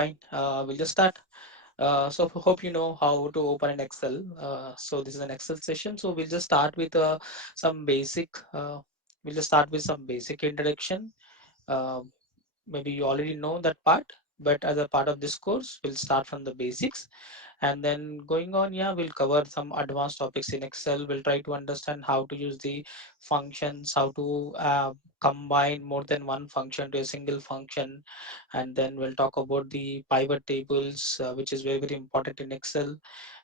fine. We'll just start. So hope you know how to open an Excel. So this is an Excel session. So we'll just start with some basic. We'll just start with some basic introduction. Uh, Maybe you already know that part, but as a part of this course, we'll start from the basics, and then going on, yeah, we'll cover some advanced topics in Excel. We'll try to understand how to use the functions, how to combine more than one function to a single function, and then we'll talk about the pivot tables, which is very very important in Excel,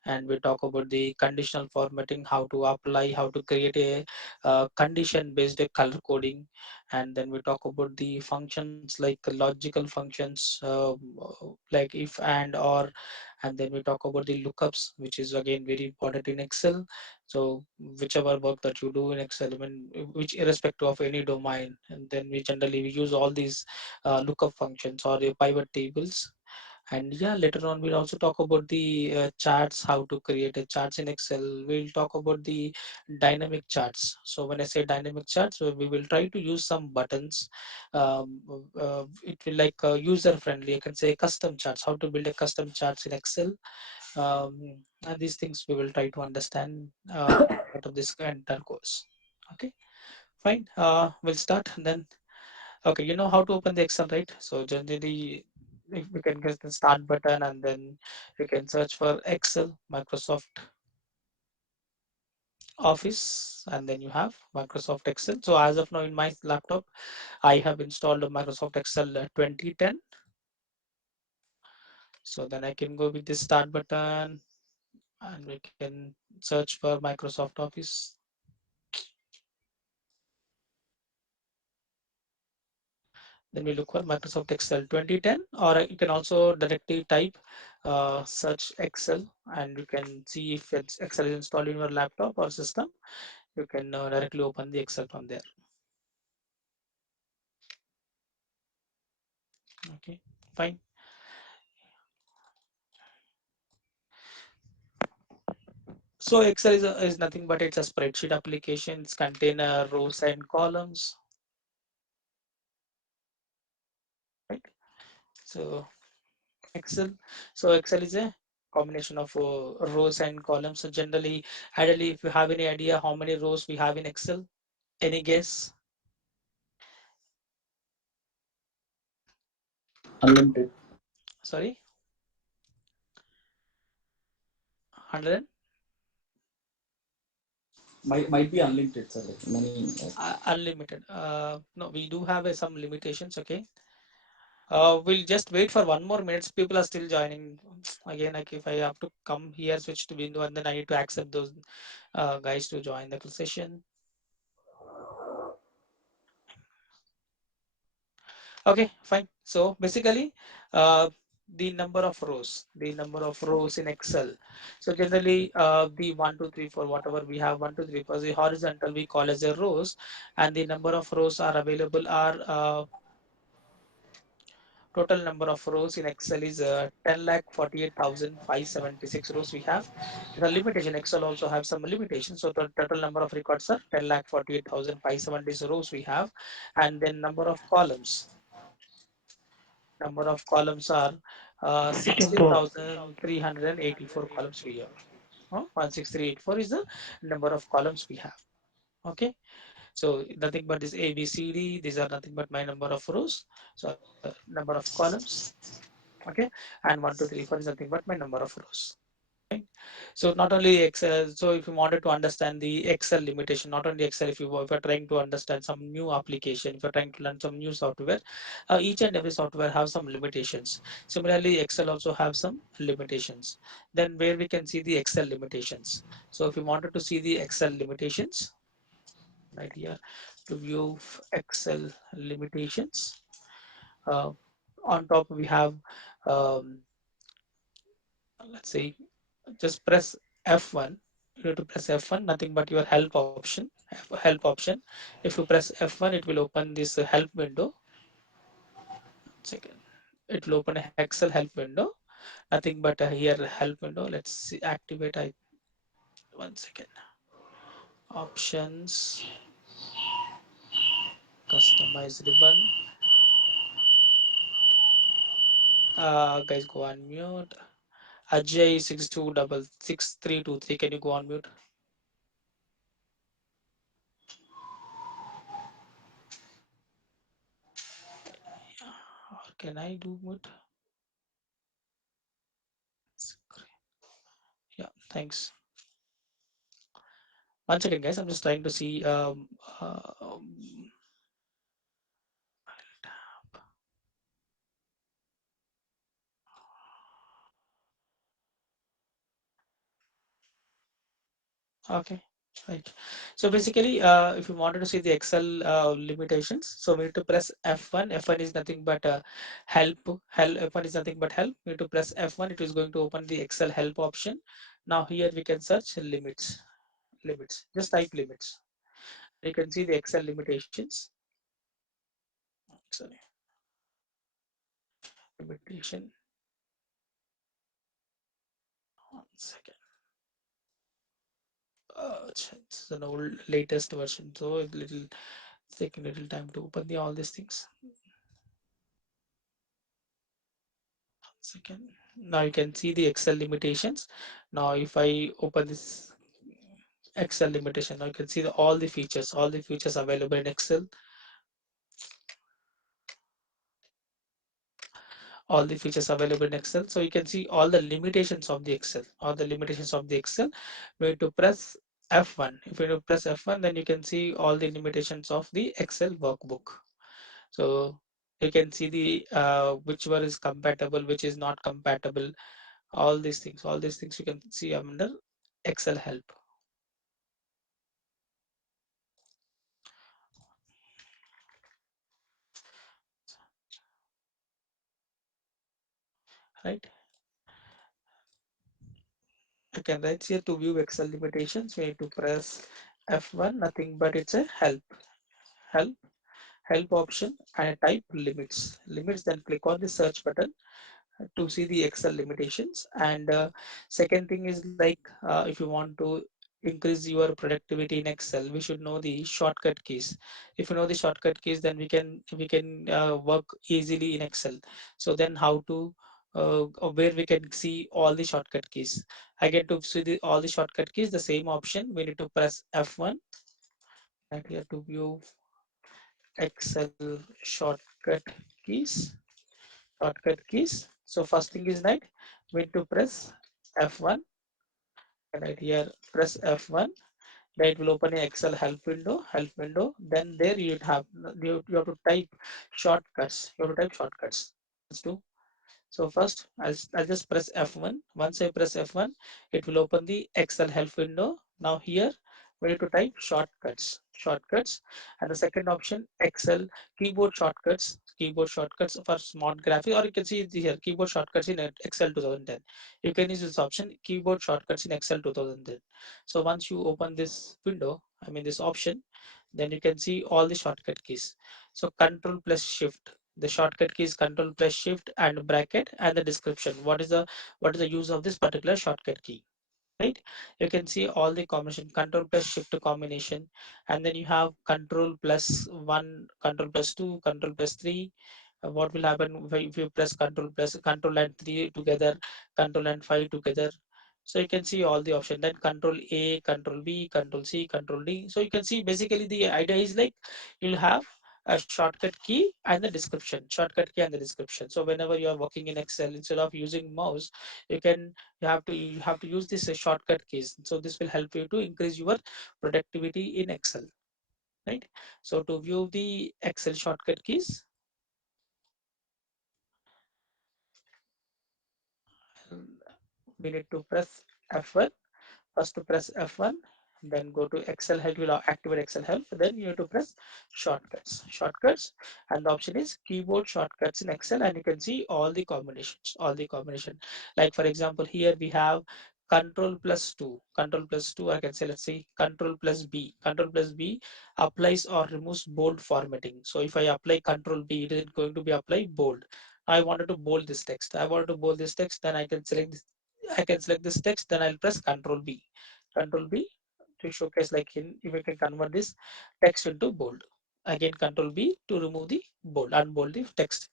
and we'll talk about the conditional formatting, how to apply, how to create a condition based color coding, and then we talk about the functions like logical functions, like if and or, and then we talk about the lookups, which is again very important in Excel. So whichever work that you do in Excel, I mean, which irrespective of any domain, and then we generally we use all these lookup functions or the pivot tables. And yeah, later on we'll also talk about the charts, how to create a charts in Excel. We'll talk about the dynamic charts. So when I say dynamic charts, we will try to use some buttons. um, it will like user friendly, I can say custom charts, how to build a custom charts in Excel. um, and these things we will try to understand out of this entire course. Okay, fine. We'll start then. Okay, you know how to open the Excel, right? So generally, if we can get the start button, and then we can search for Excel, Microsoft Office, and then you have Microsoft Excel. So as of now in my laptop, I have installed Microsoft Excel 2010. So then I can go with the start button, and we can search for Microsoft Office. Then we look for Microsoft Excel 2010, or you can also directly type search Excel, and you can see if it's Excel is installed in your laptop or system. You can directly open the Excel from there. Okay, fine. So Excel is nothing but it's a spreadsheet application. It's contain rows and columns, right? So Excel. So Excel is a combination of rows and columns. So generally, ideally, if you have any idea how many rows we have in Excel, any guess? Unlimited. Sorry, 100. Might be unlimited, sir. Like many. Unlimited. No, we do have some limitations. Okay. We'll just wait for 1 more minutes. People are still joining. Again, like if I have to come here, switch to window, and then I need to accept those guys to join the session. Okay, fine. So basically, uh, the number of rows in Excel. So generally, the 1, 2, 3, 4, whatever we have, 1, 2, 3, 4, the horizontal we call as a rows, and the number of rows are available are total number of rows in Excel is 10,48,576 rows we have. The limitation, Excel also have some limitations. So the total number of records are 10,48,570 rows we have. And then number of columns are 16,384 columns we have. 16384 is the number of columns we have. Okay. So nothing but this A, B, C, D, these are nothing but my number of rows. So number of columns. Okay, and 1, 2, 3, 4 is nothing but my number of rows. Right? So not only Excel, so if you wanted to understand the Excel limitation, not only Excel, if you're trying to understand some new application, if you're trying to learn some new software, each and every software have some limitations. Similarly, Excel also have some limitations. Then where we can see the Excel limitations. So if you wanted to see the Excel limitations, right here, to view Excel limitations, uh, on top we have um, let's say just press F1. You need to press F1, nothing but your help option. Help option. If you press F1, it will open this help window. Second, it will open a Excel help window. Nothing but here help window. Let's see, activate. I 1 second. Options, customize ribbon. Guys, go on mute. Ajay 62666323. Can you go on mute? Or can I do mute? Yeah, thanks. One second, guys. I'm just trying to see. Okay, right. So basically, if you wanted to see the Excel limitations, so we need to press F1. F1 is nothing but help. Help. F1 is nothing but help. We need to press F1. It is going to open the Excel help option. Now here we can search limits. Limits. Just type limits. You can see the Excel limitations. Sorry, limitation. One second. It's an old latest version, so it little taking a little time to open the all these things. Second. Now you can see the Excel limitations. Now if I open this Excel limitation, now you can see all the features available in Excel, all the features available in Excel. So you can see all the limitations of the Excel, all the limitations of the Excel. We need to press F1. If you press F1, then you can see all the limitations of the Excel workbook. So you can see the which one is compatible, which is not compatible, all these things you can see under Excel help, right? You can write here to view Excel limitations. We need to press F1, nothing but it's a help, help option and type limits. Limits, then click on the search button to see the Excel limitations. And second thing is like if you want to increase your productivity in Excel, we should know the shortcut keys. If you know the shortcut keys, then we can work easily in Excel. So then how to where we can see all the shortcut keys. Again, to see all the shortcut keys, the same option. We need to press F1 and here to view Excel shortcut keys. Shortcut keys. So first thing is that we need to press F1 and right here press F1. Then it will open a Excel help window. Then there you have to type shortcuts. You have to type shortcuts. Let's do. So first, I'll just press F1. Once I press F1, it will open the Excel help window. Now here, we need to type shortcuts. Shortcuts. And the second option, Excel keyboard shortcuts for smart graphics, or you can see it here, keyboard shortcuts in Excel 2010. You can use this option, keyboard shortcuts in Excel 2010. So once you open this window, I mean this option, then you can see all the shortcut keys. So Control plus Shift, the shortcut key is Control plus Shift and bracket and the description. What is the use of this particular shortcut key? Right? You can see all the combination, Control plus Shift combination, and then you have Control plus one, Control plus two, Control plus three. What will happen if you press Control plus Control and three together, Control and five together? So you can see all the option. Then Control A, Control B, Control C, Control D. So you can see basically the idea is like you'll have a shortcut key and the description, shortcut key and the description. So whenever you are working in Excel, instead of using mouse, you can you have to use this shortcut keys. So this will help you to increase your productivity in Excel, right? So to view the Excel shortcut keys, we need to press F1. First to press F1, then go to Excel help, will activate Excel help. Then you have to press shortcuts, and the option is keyboard shortcuts in Excel, and you can see all the combination. Like for example, here we have control plus two, I can say, let's say control plus B applies or removes bold formatting. So if I apply control B, it is going to be apply bold. I wanted to bold this text. I wanted to bold this text, then I can select this text, then I'll press Control B. Control B to showcase like if we can convert this text into bold. Again Control B to remove the bold, unbold the text.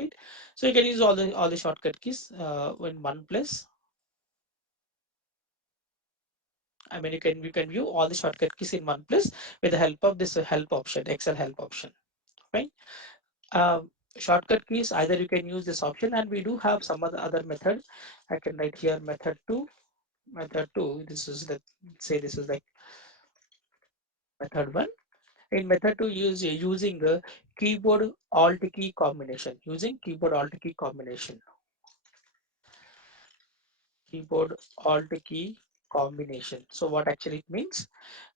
right? So you can use all the shortcut keys in one place. I mean, you can view all the shortcut keys in one place with the help of this help option, Excel help option, right? Shortcut keys, either you can use this option, and we do have some other method. I can write here method two. Method two. This is the say this is like method one. In method two, use using the keyboard alt key combination. Using keyboard alt key combination. Keyboard alt key combination. So what actually it means?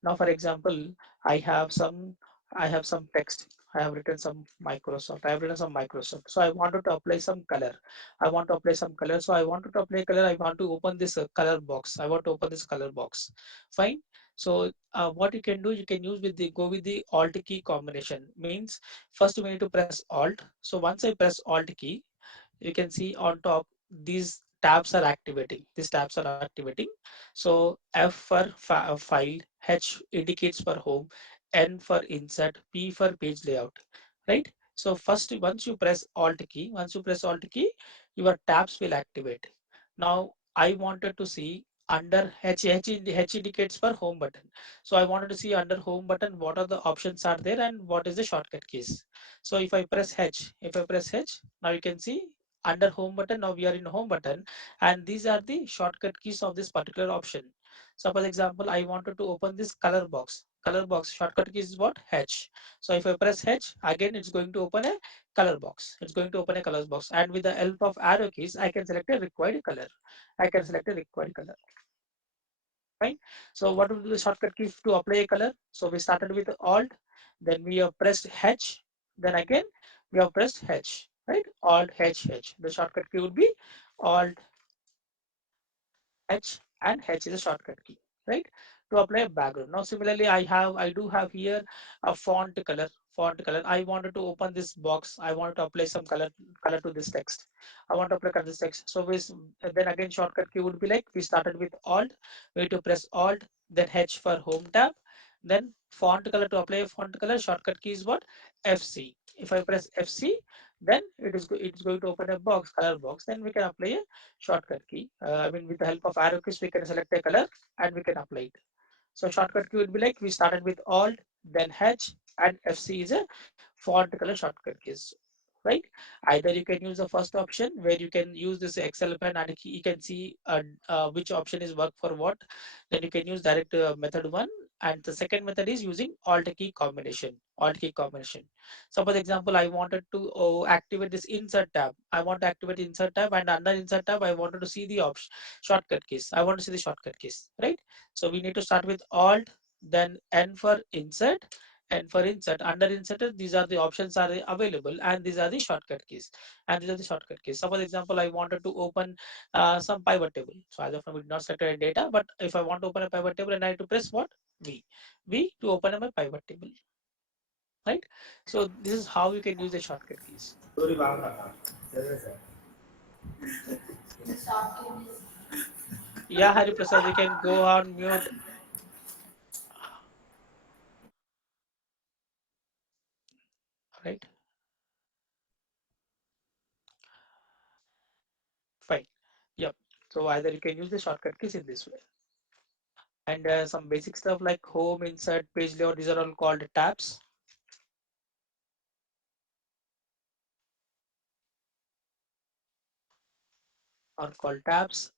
Now, for example, I have some I have some text. I have written some Microsoft. I have written some Microsoft. So I wanted to apply some color. I want to apply some color. So I wanted to apply color. I want to open this color box. I want to open this color box. Fine. So what you can do, you can use with the go with the Alt key combination. Means first we need to press Alt. So once I press Alt key, you can see on top these tabs are activating. These tabs are activating. So F for file, H indicates for home, N for insert, P for page layout, right? So first, once you press Alt key, your tabs will activate. Now I wanted to see under H indicates for home button. So I wanted to see under home button what are the options are there and what is the shortcut keys. So if I press H, now you can see under home button, now we are in home button, and these are the shortcut keys of this particular option. Suppose example, I wanted to open this color box shortcut key is what? H. So if I press H, again it's going to open a color box. It's going to open a color box, and with the help of arrow keys I can select a required color. I can select a required color. Right. So what will be the shortcut key to apply a color? So we started with Alt, then we have pressed H, then again we have pressed H, right? Alt H H. The shortcut key would be Alt H, and H is a shortcut key, right? To apply a background. Now similarly, I do have here a font color. Font color. I wanted to open this box. I wanted to apply some color to this text. I want to apply color to this text. So we then again shortcut key would be like we started with Alt. We need to press Alt, then H for home tab, then font color. To apply a font color, shortcut key is what? FC. If I press FC, then it's going to open a box, color box. Then we can apply a shortcut key. I mean, with the help of arrow keys, we can select a color and we can apply it. So shortcut key would be like we started with Alt, then H, and FC is a font color shortcut keys, right? Either you can use the first option where you can use this Excel pen and you can see which option is work for what. Then you can use direct method one, and the second method is using Alt key combination. Alt key combination. Suppose example, I wanted to activate this insert tab. I want to activate insert tab, and under insert tab, I wanted to see the option shortcut keys. I want to see the shortcut keys, right? So we need to start with Alt, then N for insert, and for insert, under inserted, these are the options are available, and these are the shortcut keys. And these are the shortcut keys. Suppose example, I wanted to open some pivot table. So as of now, we did not select any data, but if I want to open a pivot table, and I have to press what? V. V to open up a pivot table, right? So this is how you can use the shortcut keys. Yeah, Hari Prasad, you can go on mute, right? Fine. Yep. So either you can use the shortcut keys in this way. And some basic stuff like home, insert, page layout, these are all called tabs,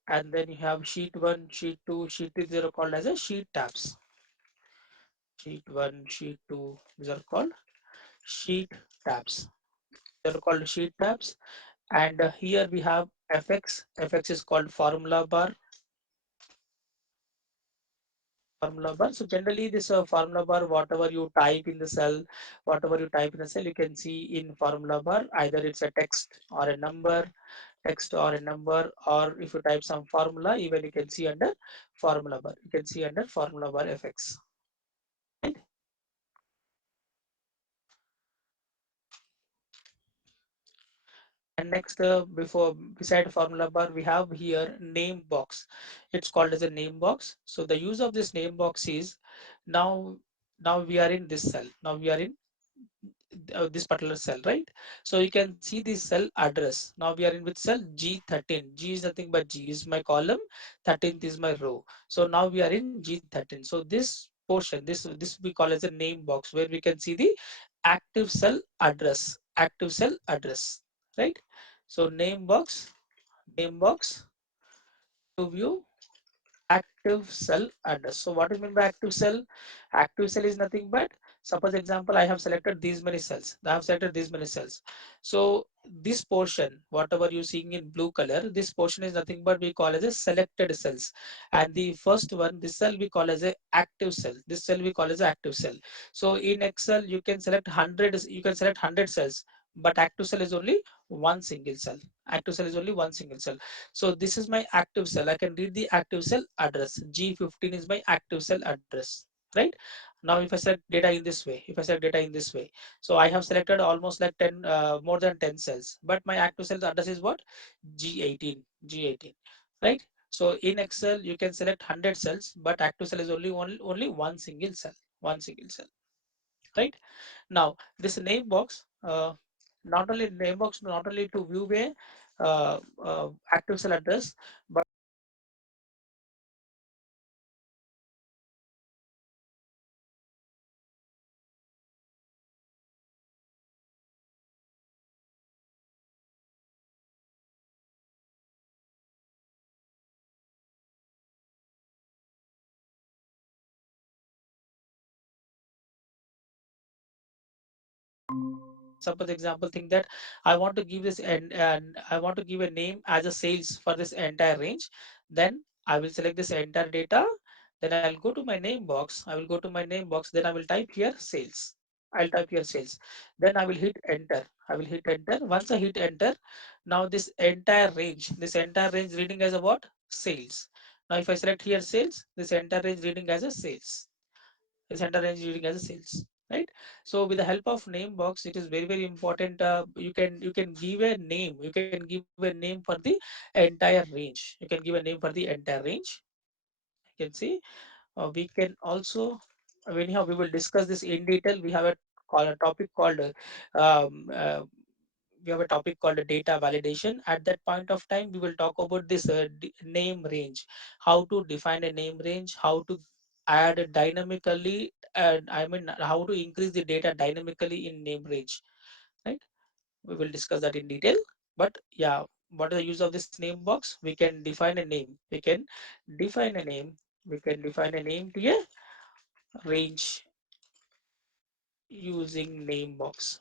and then you have sheet 1, sheet 2, sheet 3, these are called as a sheet tabs. Sheet 1, sheet 2, these are called sheet tabs. They are called sheet tabs. And here we have fx is called formula bar. So generally this formula bar, whatever you type in the cell, you can see in formula bar, either it's a text or a number, or if you type some formula, even you can see under formula bar. You can see under formula bar fx. Right? And next, before beside formula bar, we have here name box. It's called as a name box. So the use of this name box is now now we are in this cell. Now we are in this particular cell, right? So you can see the cell address. Now we are in with cell G13. G is nothing but G is my column, 13th is my row. So now we are in G13. So this portion, this we call as a name box, where we can see the active cell address, active cell address, right? So name box to view active cell address. So what is meant by active cell? Active cell is nothing but, suppose example, I have selected these many cells. I have selected these many cells. So this portion, whatever you seeing in blue color, this portion is nothing but we call as a selected cells. And the first one, this cell we call as a active cell. This cell we call as active cell. So in Excel, you can select you can select 100 cells, but active cell is only one single cell. Active cell is only one single cell. So this is my active cell. I can read the active cell address. G15 is my active cell address, right? Now if I select data in this way, if I select data in this way, so I have selected almost like 10, more than 10 cells, but my active cell address is what? G18, G18, right? So in Excel, you can select 100 cells, but active cell is only one single cell, one single cell, right? Now this name box, not only name box, not only to view a active cell address, but suppose example think that I want to give this and I want to give a name as a sales for this entire range, then I will select this entire data, then I'll go to my name box, I will go to my name box, then I will type here sales. I'll type here sales. Then I will hit enter. I will hit enter. Once I hit enter, now this entire range reading as a what? Sales. Now if I select here sales, this entire range reading as a sales. This entire range reading as a sales, right? So with the help of name box, it is very important. You can give a name. You can give a name for the entire range. You can give a name for the entire range. You can see. We can also, anyhow, we will discuss this in detail. We have a topic called we have a topic called data validation. At that point of time, we will talk about this name range, how to define a name range, how to add dynamically, and I mean how to increase the data dynamically in name range, right? We will discuss that in detail. But yeah, what is the use of this name box? We can define a name. Define a name. We can define a name to a range using name box.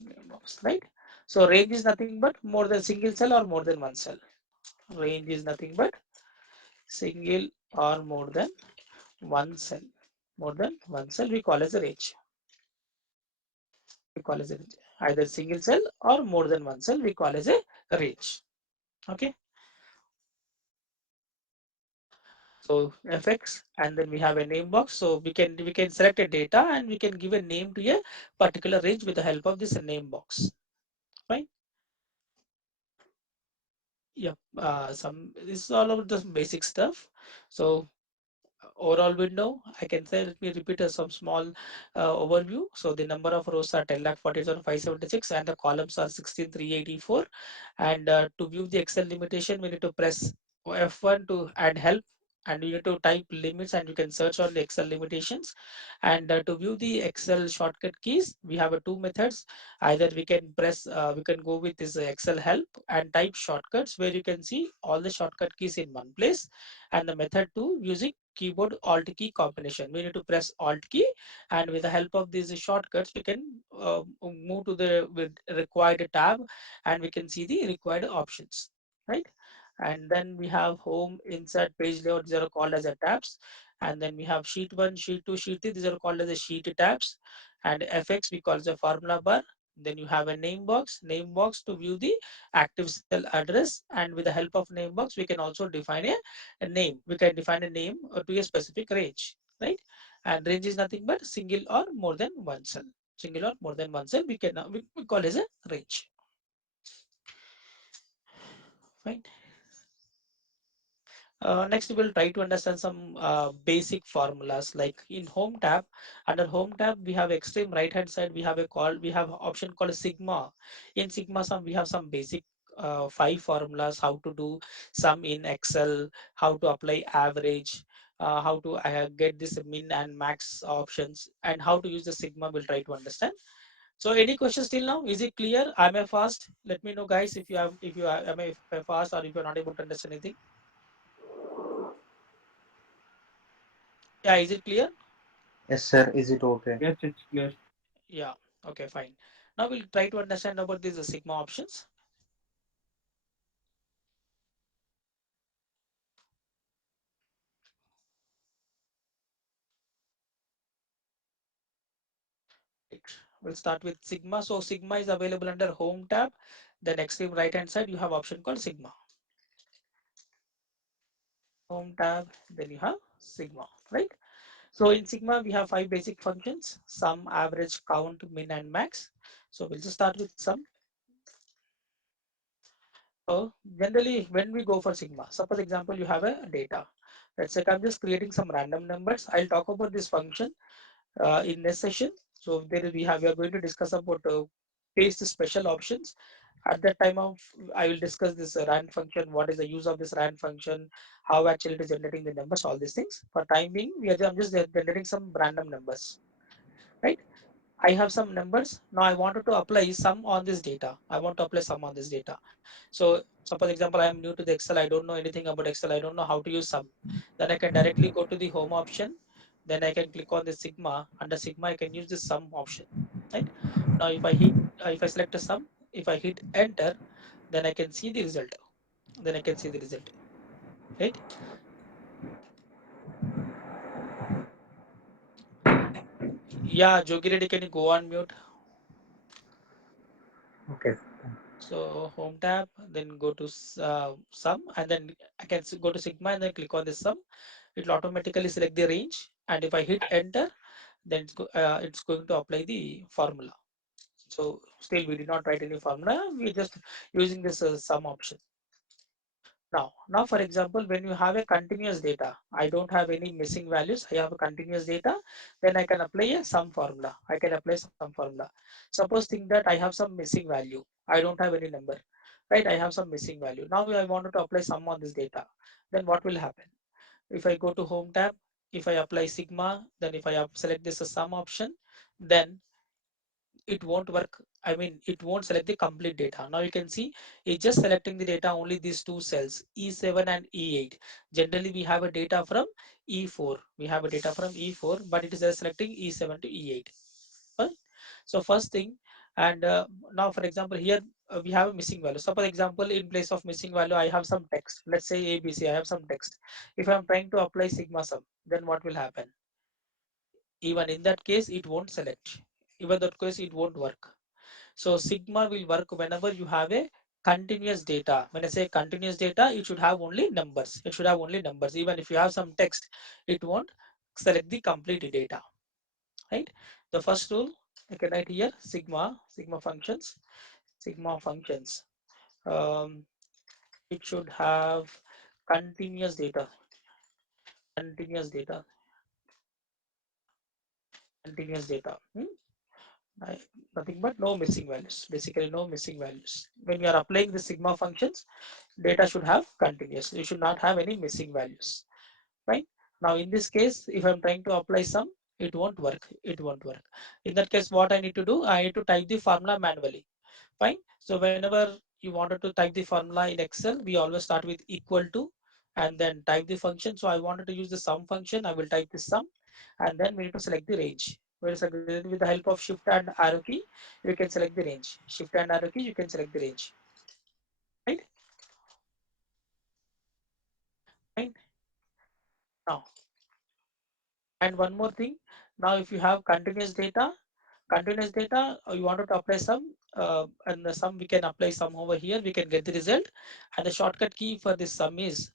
Name box, right? So range is nothing but more than single cell or more than one cell. Range is nothing but single or more than one cell. More than one cell we call as a range. We call as a range. Either single cell or more than one cell we call as a range. Okay. So fx, and then we have a name box. So we can select a data and we can give a name to a particular range with the help of this name box. Fine. Yep. Some This is all about the basic stuff. So overall window, I can say, let me repeat some small overview. So the number of rows are 10,40,576 and the columns are 16,384. And to view the Excel limitation, we need to press F1 to add help, and you need to type limits and you can search on the Excel limitations. And to view the Excel shortcut keys, we have two methods. Either we can go with this Excel help and type shortcuts, where you can see all the shortcut keys in one place. And the method two, using keyboard alt key combination. We need to press alt key, and with the help of these shortcuts we can move to the required tab, and we can see the required options, right? And then we have home, insert, page layout. These are called as a tabs. And then we have sheet 1, sheet 2, sheet 3. These are called as a sheet tabs. And fx we call as a formula bar. Then you have a name box to view the active cell address. And with the help of name box, we can also define a name. We can define a name to a specific range, right? And range is nothing but single or more than one cell. Single or more than one cell, we call as a range. Fine. Next, we'll try to understand some basic formulas. Like in Home tab, under Home tab, we have extreme right hand side. We have option called sigma. In sigma sum, we have some basic five formulas: how to do sum in Excel, how to apply average, how to get this min and max options, and how to use the sigma. We'll try to understand. So, any questions till now? Is it clear? Am I fast? Let me know, guys, if you are, am I fast or if you're not able to understand anything. Yeah, is it clear? Yes, sir. Is it okay? Yes, it's clear. Yeah, okay, fine. Now we'll try to understand about these sigma options. Right. We'll start with sigma. So sigma is available under home tab. Then extreme right hand side, you have option called sigma. Home tab, then you have sigma, right? So in sigma, we have five basic functions: sum, average, count, min, and max. So we'll just start with sum. So generally, when we go for sigma, suppose example you have a data. Let's say I'm just creating some random numbers. I'll talk about this function in this session. So there we are going to discuss about paste special options. At that time of I will discuss this rand function, what is the use of this rand function, how actually it is generating the numbers, all these things. For time being, I'm just generating some random numbers, right? I have some numbers. Now I wanted to apply sum on this data. I want to apply sum on this data. So suppose example, I am new to the Excel. I don't know anything about Excel. I don't know how to use sum. Then I can directly go to the home option. Then I can click on the sigma. Under sigma, I can use the sum option. Right now, if I select a sum, if I hit enter, then I can see the result. Then I can see the result. Right? Yeah, Jogiredi, can you go on mute? Okay. So home tab, then go to sum, and then I can go to sigma and then click on the sum. It will automatically select the range, and if I hit enter, then it's going to apply the formula. So still we did not write any formula. We just using this sum option. Now for example, when you have a continuous data, I don't have any missing values. I have a continuous data. Then I can apply a sum formula. I can apply some formula. Suppose think that I have some missing value. I don't have any number, right? I have some missing value. Now I wanted to apply sum on this data. Then what will happen? If I go to home tab, if I apply sigma, then if I select this as sum option, then it won't work. I mean, it won't select the complete data. Now you can see it's just selecting the data only these two cells, E7 and E8. Generally, we have a data from E4. We have a data from E4, but it is just selecting E7 to E8. Right? So first thing, and now for example here we have a missing value. Suppose example in place of missing value I have some text. Let's say ABC. I have some text. If I'm trying to apply sigma sum, then what will happen? Even in that case, it won't select. Even that case, it won't work. So sigma will work whenever you have a continuous data. When I say continuous data, it should have only numbers. It should have only numbers. Even if you have some text, it won't select the complete data. Right? The first rule I can write here sigma functions, sigma functions. Um, it should have continuous data, continuous data, continuous data. Nothing but no missing values. Basically, no missing values. When you are applying the sigma functions, data should have continuous. You should not have any missing values. Right? Now, in this case, if I'm trying to apply sum, it won't work. It won't work. In that case, what I need to do, I need to type the formula manually. Fine. So whenever you wanted to type the formula in Excel, we always start with equal to and then type the function. So I wanted to use the sum function. I will type the sum and then we need to select the range. With the help of shift and arrow key, you can select the range. Shift and arrow key, you can select the range. Right? Right? Now, and one more thing. Now, if you have continuous data, you wanted to apply some, and the sum we can apply sum over here. We can get the result, and the shortcut key for this sum is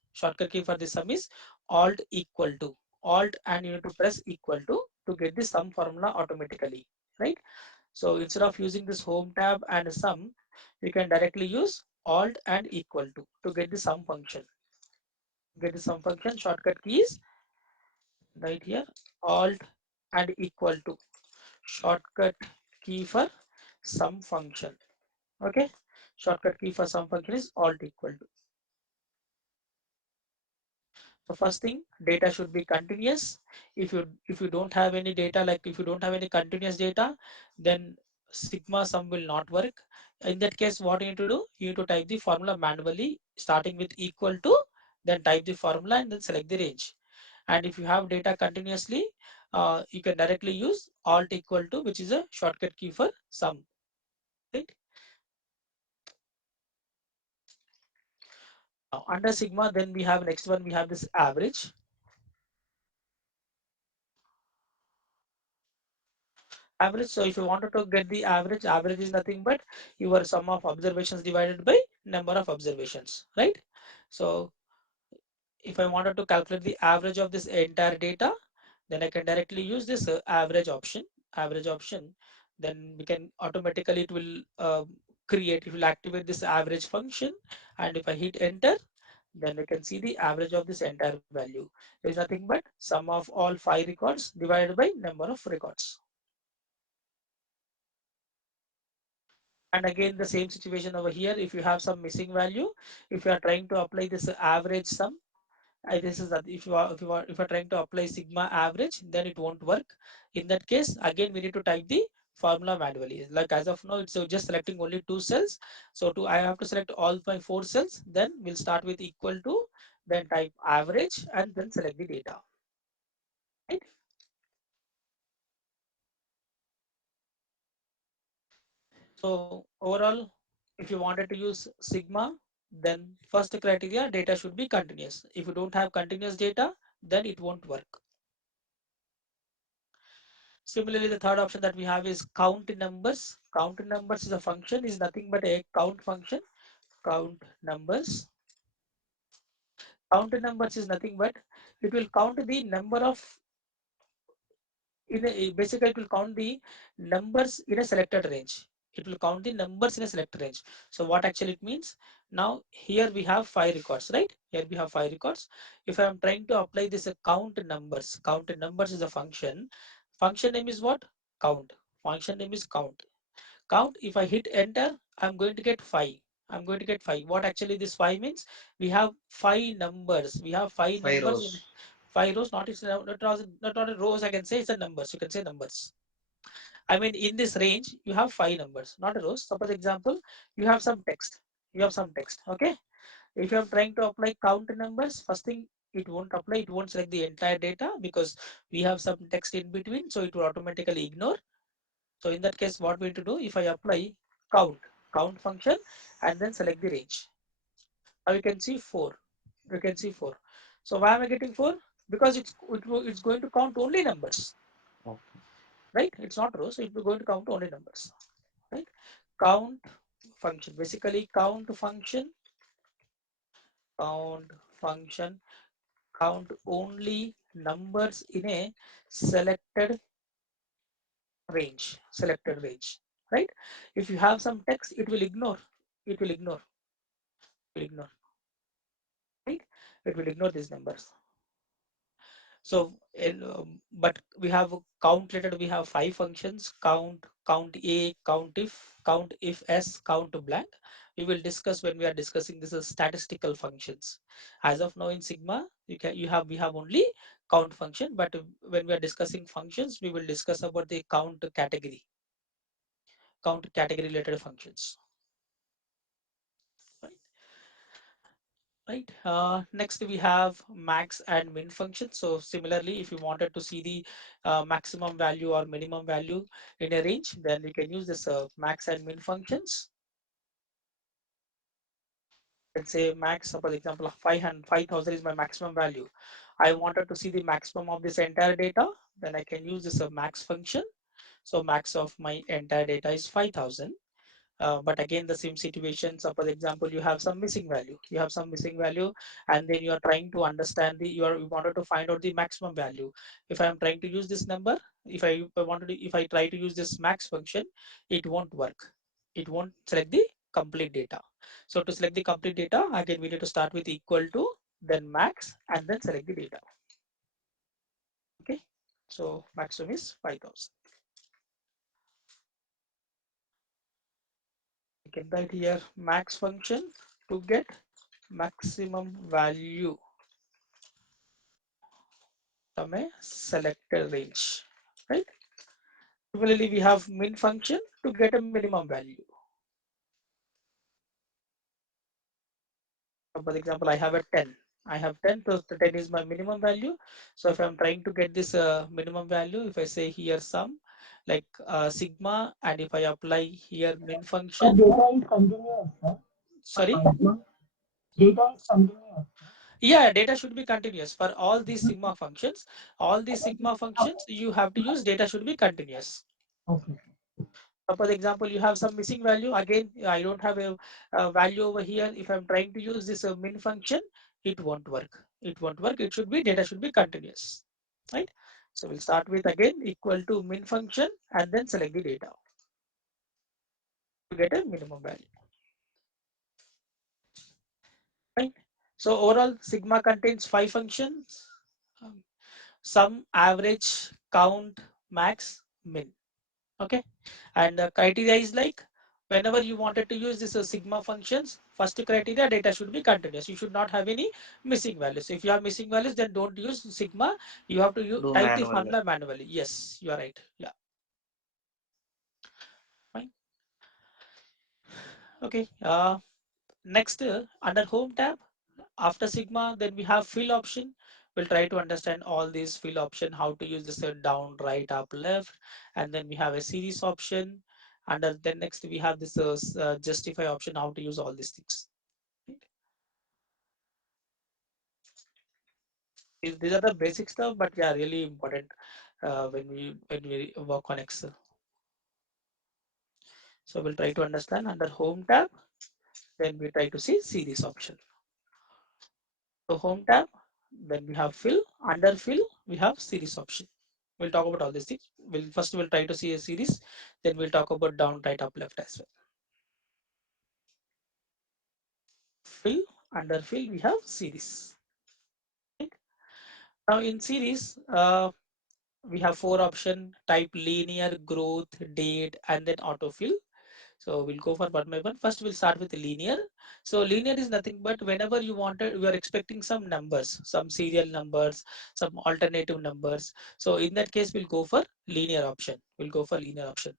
Alt equal to Alt, and you need to press equal to get the sum formula automatically, right? So instead of using this home tab and sum, you can directly use Alt and equal to get the sum function. get the sum function. Shortcut keys right here, alt and equal to. Shortcut key for sum function. Okay, shortcut key for sum function is alt equal to. So first thing, data should be continuous. If you don't have any data, like if you don't have any continuous data, then sigma sum will not work. In that case, what you need to do, you need to type the formula manually, starting with equal to, then type the formula and then select the range. And if you have data continuously, you can directly use alt equal to, which is a shortcut key for sum. Right? Now under sigma, then we have next one. We have this average. Average. So if you wanted to get the average, average is nothing but your sum of observations divided by number of observations, right? So if I wanted to calculate the average of this entire data, then I can directly use this average option. Then we can automatically, it will it will activate this average function. And if I hit enter, then we can see the average of this entire value. It is nothing but sum of all 5 records divided by number of records. And again, the same situation over here. If you have some missing value, if you are trying to apply this average sum, this is that if you are trying to apply sigma average, then it won't work. In that case, again we need to type the formula manually. Like as of now, it's just selecting only 2 cells. So I have to select all my 4 cells. Then we'll start with equal to, then type average and then select the data. Right? So overall, if you wanted to use sigma, then first criteria, data should be continuous. If you don't have continuous data, then it won't work. Similarly, the third option that we have is count numbers. Count numbers is a function, is nothing but a count function. Count numbers. Count numbers is nothing but it will count the number of basically it will count the numbers in a selected range. It will count the numbers in a selected range. So what actually it means, now here we have 5 records, right? Here we have 5 records. If I am trying to apply this count numbers is a function name is what? Count. Function name is count. If I hit enter, I'm going to get 5. I'm going to get 5. What actually this 5 means, we have 5 numbers. We have five Five numbers in rows. 5 rows. Not rows, I can say it's a numbers. You can say numbers. I mean, in this range, you have 5 numbers, not a rows. Suppose example, you have some text. You have some text. Okay. If you are trying to apply count numbers, first thing, it won't apply. It won't select the entire data because we have some text in between. So it will automatically ignore. So in that case, what we need to do, if I apply count, count function and then select the range. Now you can see 4. You can see 4. So why am I getting 4? Because it's going to count only numbers, Okay. right? It's not rows, so it's going to count only numbers, right? Count function, basically count function, count only numbers in a selected range, right? If you have some text, it will ignore, will ignore, right? It will ignore these numbers. So, but we have count related, we have 5 functions: count a, count if s, count blank. We will discuss when we are discussing this as statistical functions. As of now in Sigma, we have only count function, but when we are discussing functions, we will discuss about the count category related functions. Right? Right. Next we have max and min function. So similarly, if you wanted to see the maximum value or minimum value in a range, then we can use this max and min functions. Let's say max, for example, 5,000 is my maximum value. I wanted to see the maximum of this entire data, then I can use this max function. So max of my entire data is 5,000. But again, the same situation. So for example, you have some missing value. You have some missing value, and then you are trying to understand you wanted to find out the maximum value. If I am trying to use this number, if I try to use this max function, it won't work. It won't select the complete data. So to select the complete data, again we need to start with equal to. then max, and then select the data. Okay, so maximum is 5,000. You can write here max function to get maximum value from a selected range, right? Similarly, we have min function to get a minimum value. For example, I have a 10. I have 10, so the 10 is my minimum value. So if I'm trying to get this minimum value, if I say here sum, like sigma, and if I apply here min The function, data is continuous, sir. For sorry, maximum, data is continuous. yeah, data should be continuous for all these sigma functions. All these sigma functions, you have to use data should be continuous. Okay. For example, you have some missing value. Again, I don't have a value over here. If I'm trying to use this min function, it won't work. It won't work. It should be data should be continuous, right? So we'll start with again equal to min function and then select the data to get a minimum value, right? So overall, sigma contains 5 functions: um, sum, average, count, max, min. Okay, and the criteria is like whenever you wanted to use this sigma functions, first criteria data should be continuous. You should not have any missing values. If you have missing values, then don't use sigma. You have to Do type the manually. formula manually. Yes, you are right. Yeah, fine. Okay. Next, under home tab, after sigma, then we have fill option. We'll try to understand all these fill option, how to use this down, right, up, left, and then we have a series option. Under then next we have this justify option, how to use all these things. Right? These are the basic stuff, but yeah, really important when we work on Excel. So we'll try to understand under home tab. Then we try to see series option. So home tab, then we have fill. Under fill, we have series option. We'll talk about all these things. We'll try to see a series, then we'll talk about down, right, up, left as well. Fill, under fill, we have series. Right? Now in series, we have 4 options: type, linear, growth, date, and then autofill. So we'll go for one by one. First, we'll start with linear. So linear is nothing but whenever we are expecting some numbers, some serial numbers, some alternative numbers. So in that case, we'll go for linear option. We'll go for linear option.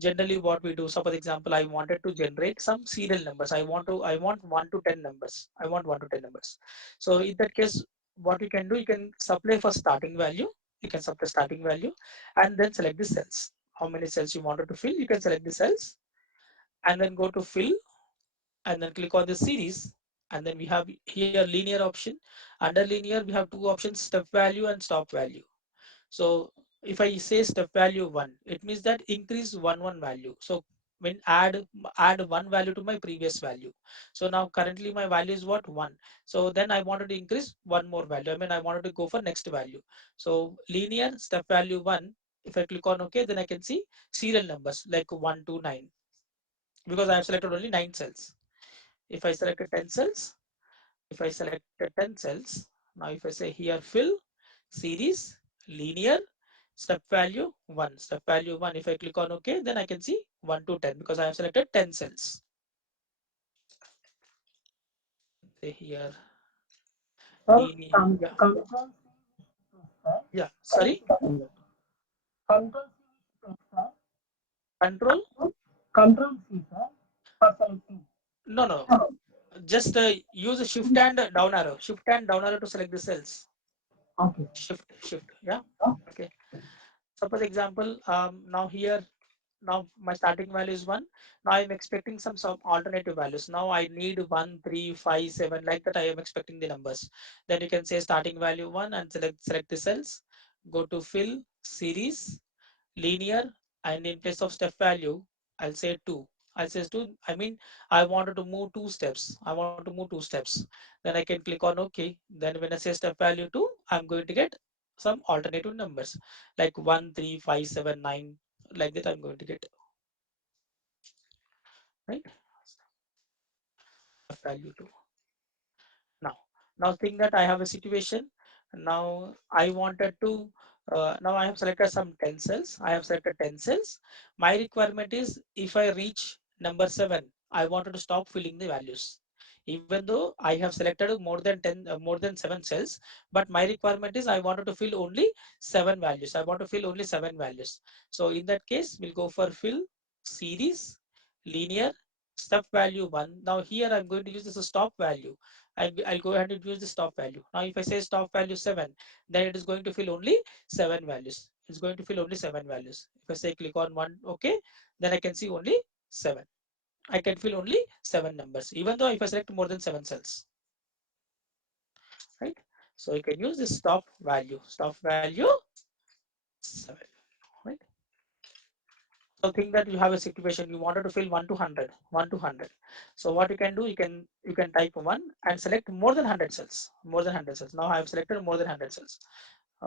Generally what we do, so for example, I wanted to generate some serial numbers. I want 1 to 10 numbers. I want 1 to 10 numbers. So in that case, what you can do, you can supply for starting value. You can supply starting value and then select the cells. How many cells you wanted to fill, you can select the cells and then go to fill and then click on the series. And then we have here linear option. Under linear we have 2 options: step value and stop value. So if I say step value 1, it means that increase one value. So when add one value to my previous value. So now currently my value is what, 1. So then I wanted to increase one more value. I mean, I wanted to go for next value. So linear step value 1. If I click on OK, then I can see serial numbers like 1 to 9 because I have selected only 9 cells. If I select 10 cells, if I select 10 cells, now if I say here fill, series, linear, step value 1, step value 1, if I click on OK, then I can see 1 to 10 because I have selected 10 cells. Say here Sir, linear, yeah, control C is sir. yeah, One sorry, second. Control C is sir. control, Control C, sir. For selecting. no, no, just use a shift and down arrow to select the cells. Okay. Shift, yeah, okay. Suppose example, now here, now my starting value is 1. Now I am expecting some alternative values. Now I need 1, 3, 5, 7, like that I am expecting the numbers. Then you can say starting value 1 and select the cells. Go to fill, series, linear, and in place of step value, I'll say 2. I'll say 2. I mean, I wanted to move 2 steps. I want to move 2 steps. Then I can click on OK. Then when I say step value 2, I'm going to get some alternative numbers like 1, 3, 5, 7, 9. Like that, I'm going to get, right? Step value 2. Now, Now think that I have a situation. Now I wanted to, now I have selected some 10 cells. I have selected 10 cells. My requirement is if I reach number 7, I wanted to stop filling the values. Even though I have selected more than 10, more than 7 cells, but my requirement is I wanted to fill only 7 values. I want to fill only 7 values. So in that case, we'll go for fill series, linear, step value 1. Now here I'm going to use this as a stop value. I'll go ahead and use the stop value. Now if I say stop value 7, then it is going to fill only 7 values. It's going to fill only 7 values. If I say click on 1, okay, then I can see only 7. I can fill only 7 numbers, even though if I select more than 7 cells, right? So you can use this stop value 7, right? So think that you have a situation, you wanted to fill 1 to 100, 1 to 100. So what you can do, you can type 1 and select more than 100 cells, more than 100 cells. Now I have selected more than 100 cells.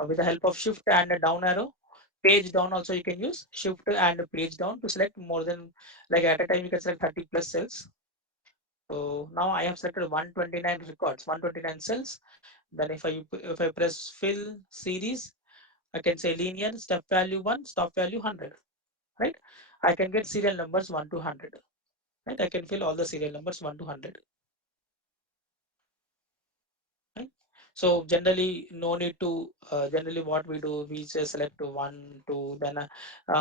With the help of shift and a down arrow, page down also you can use shift and page down to select more than, like at a time you can select 30 plus cells. So now I have selected 129 records, 129 cells. Then if I press fill series, I can say linear, step value 1, stop value 100, right? I can get serial numbers 1 to 100, right? I can fill all the serial numbers 1 to 100, right? So generally no need to, generally what we do, we just select 1, 2, then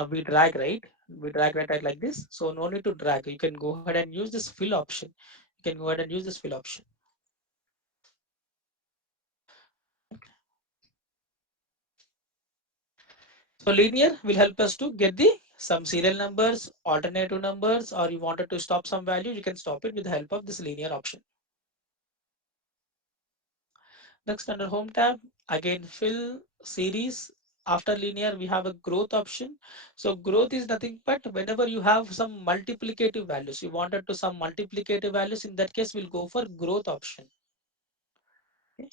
we drag, right? We drag right like this. So no need to drag. You can go ahead and use this fill option. You can go ahead and use this fill option. So linear will help us to get the some serial numbers, alternative numbers, or you wanted to stop some value, you can stop it with the help of this linear option. Next under home tab, again fill series. After linear, we have a growth option. So growth is nothing but whenever you have some multiplicative values, you wanted to some multiplicative values, in that case, we'll go for growth option. Okay.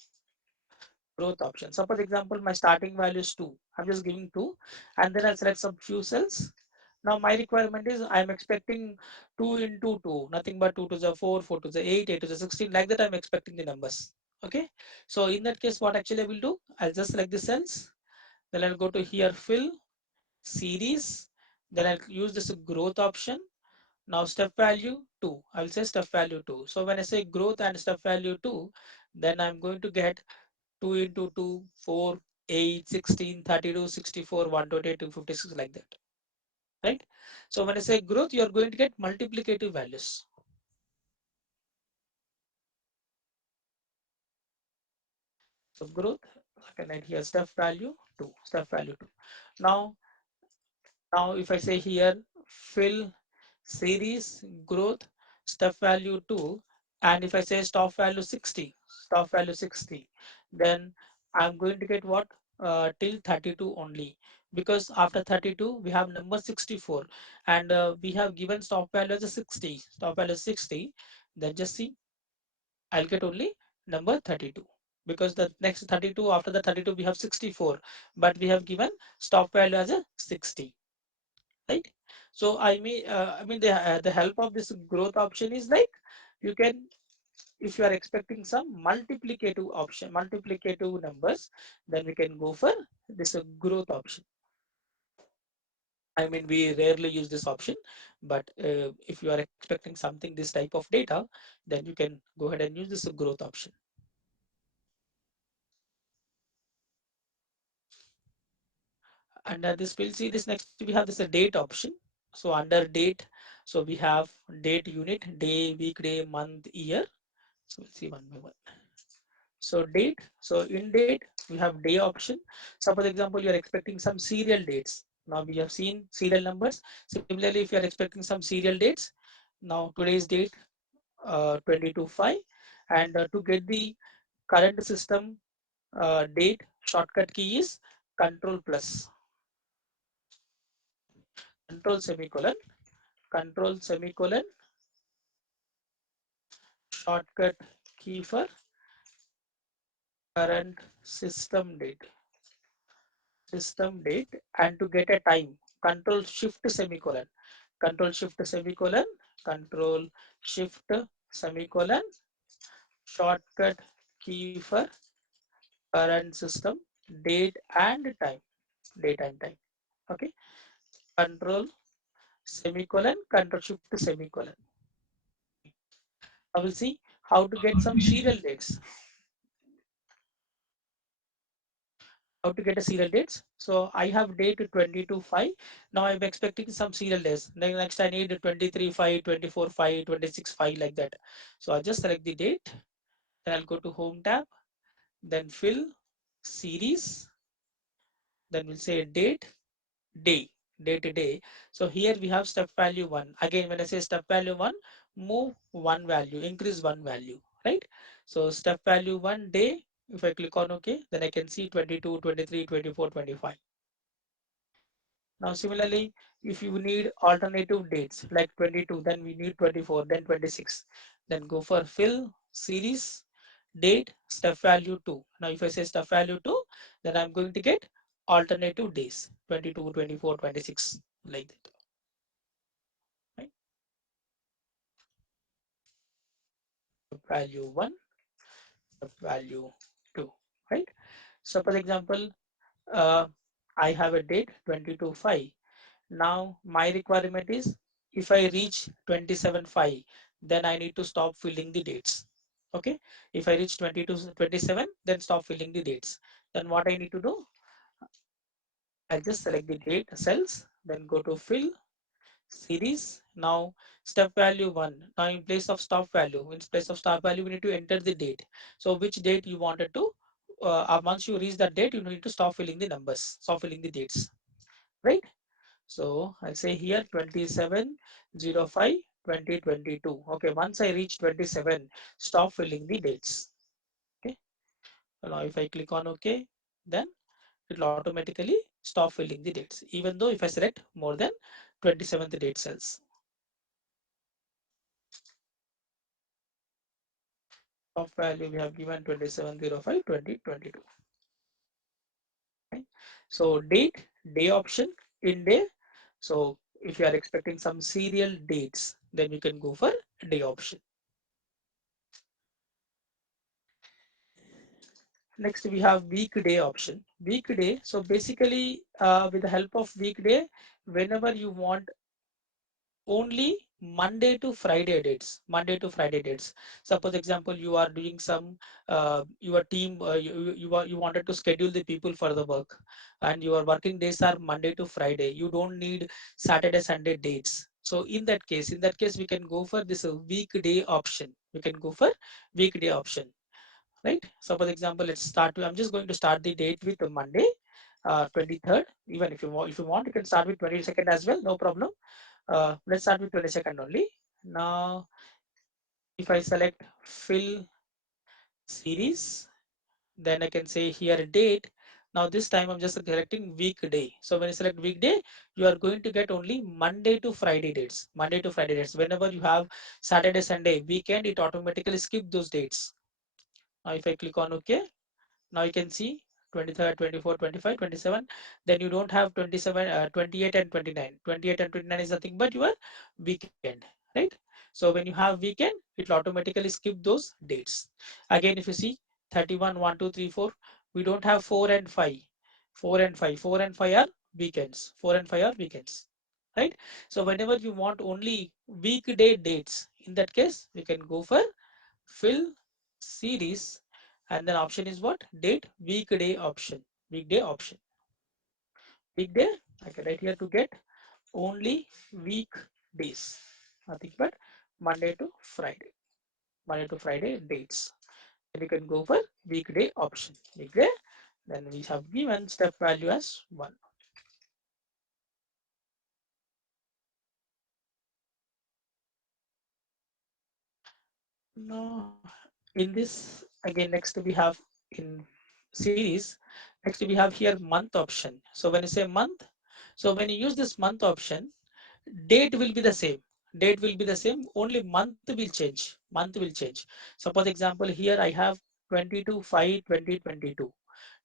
Growth option. Suppose example, my starting value is 2. I'm just giving 2 and then I'll select some few cells. Now my requirement is I'm expecting 2 into 2, nothing but 2 to the 4, 4 to the 8, 8 to the 16, like that I'm expecting the numbers. Okay. So in that case, what actually I will do, I'll just select the cells. Then I'll go to here, fill, series. Then I'll use this growth option. Now step value 2, I will say step value 2. So when I say growth and step value 2, then I'm going to get 2 into 2, 4, 8, 16, 32, 64, 128, 256, like that, right? So when I say growth, you are going to get multiplicative values. So growth, I can add here step value 2, step value 2. Now, now if I say here, fill series growth, step value 2, and if I say stop value 60, stop value 60, then I'm going to get what? Till 32 only, because after 32 we have number 64 and we have given stop value as a 60, stop value 60, then just see, I'll get only number 32, because the next 32, after the 32 we have 64, but we have given stop value as a 60, right? So I mean the help of this growth option is like, you can, if you are expecting some multiplicative option, multiplicative numbers, then we can go for this growth option. I mean, we rarely use this option, but if you are expecting something this type of data, then you can go ahead and use this growth option. And this, we'll see this next, we have this date option. So under date, so we have date unit, day, week, day, month, year. So we'll see one by one. So date, so in date, we have day option. Suppose example, you are expecting some serial dates. Now we have seen serial numbers. Similarly, if you are expecting some serial dates, now today's date, 22/5, and to get the current system date, shortcut key is control plus, control semicolon, control semicolon, shortcut key for current system date, and to get a time, control shift semicolon, control shift semicolon, control shift semicolon, shortcut key for current system, date and time, date and time. Okay, control semicolon, control shift semicolon. I will see how to get some serial dates. How to get a serial dates. So I have date 22/5. Now I'm expecting some serial days. Then next I need 23/5, 24/5, 26/5 like that. So I just select the date. Then I'll go to home tab. Then fill series. Then we'll say date, day, day to day. So here we have step value one. Again, when I say step value one, move one value, increase one value, right? So step value one day. If I click on OK, then I can see 22, 23, 24, 25. Now similarly, if you need alternative dates like 22, then we need 24, then 26. Then go for fill series date step value 2. Now if I say step value 2, then I'm going to get alternative days 22, 24, 26 like that. Right? Step value 1, step value 2. Right? So for example, uh, I have a date 22/5. Now my requirement is if I reach 27/5, then I need to stop filling the dates. Okay. If I reach 22, 27, then stop filling the dates. Then what I need to do, I just select the date cells, then go to fill series. Now step value one. Now in place of stop value, in place of stop value, we need to enter the date. So which date you wanted to, once you reach that date, you need to stop filling the numbers, stop filling the dates, right? So I'll say here 27/05 2022. Okay, once I reach 27, stop filling the dates. Okay, so now if I click on OK, then it will automatically stop filling the dates, even though if I select more than 27th date cells. Stop value we have given 27/05 2022. Okay. So date, day option in day. So if you are expecting some serial dates, then you can go for day option. Next we have weekday option. Weekday. So basically, with the help of weekday, whenever you want only Monday to Friday dates. Monday to Friday dates. Suppose example you are doing some your team you wanted to schedule the people for the work, and your working days are Monday to Friday. You don't need Saturday Sunday dates. So in that case we can go for this weekday option. We can go for weekday option, right? So for example, let's start I'm just going to start the date with Monday, 23rd. Even if you want, you can start with 22nd as well, no problem. Let's start with 22nd only. Now if I select fill series, then I can say here date. Now this time I'm just selecting weekday. So when you select weekday, you are going to get only Monday to Friday dates. Monday to Friday dates. Whenever you have Saturday Sunday weekend, it automatically skip those dates. Now if I click on OK, now you can see 23rd, 24, 25, 27. Then you don't have 27, 28 and 29. 28 and 29 is nothing but your weekend, right? So when you have weekend, it will automatically skip those dates. Again, if you see 31, 1, 2, 3, 4, we don't have 4 and 5. 4 and 5. 4 and 5 are weekends. 4 and 5 are weekends, right? So whenever you want only weekday dates, in that case, we can go for fill series, and then option is what? Date, weekday option. Weekday option. Weekday, I can write here to get only weekdays. Nothing but Monday to Friday. Monday to Friday dates. Then you can go for weekday option. Weekday. Then we have given step value as 1. Now in this again, next we have in series, next we have here month option. So when you say month, so when you use this month option, date will be the same. Date will be the same, only month will change. Month will change. Suppose example here I have 22/5/2022.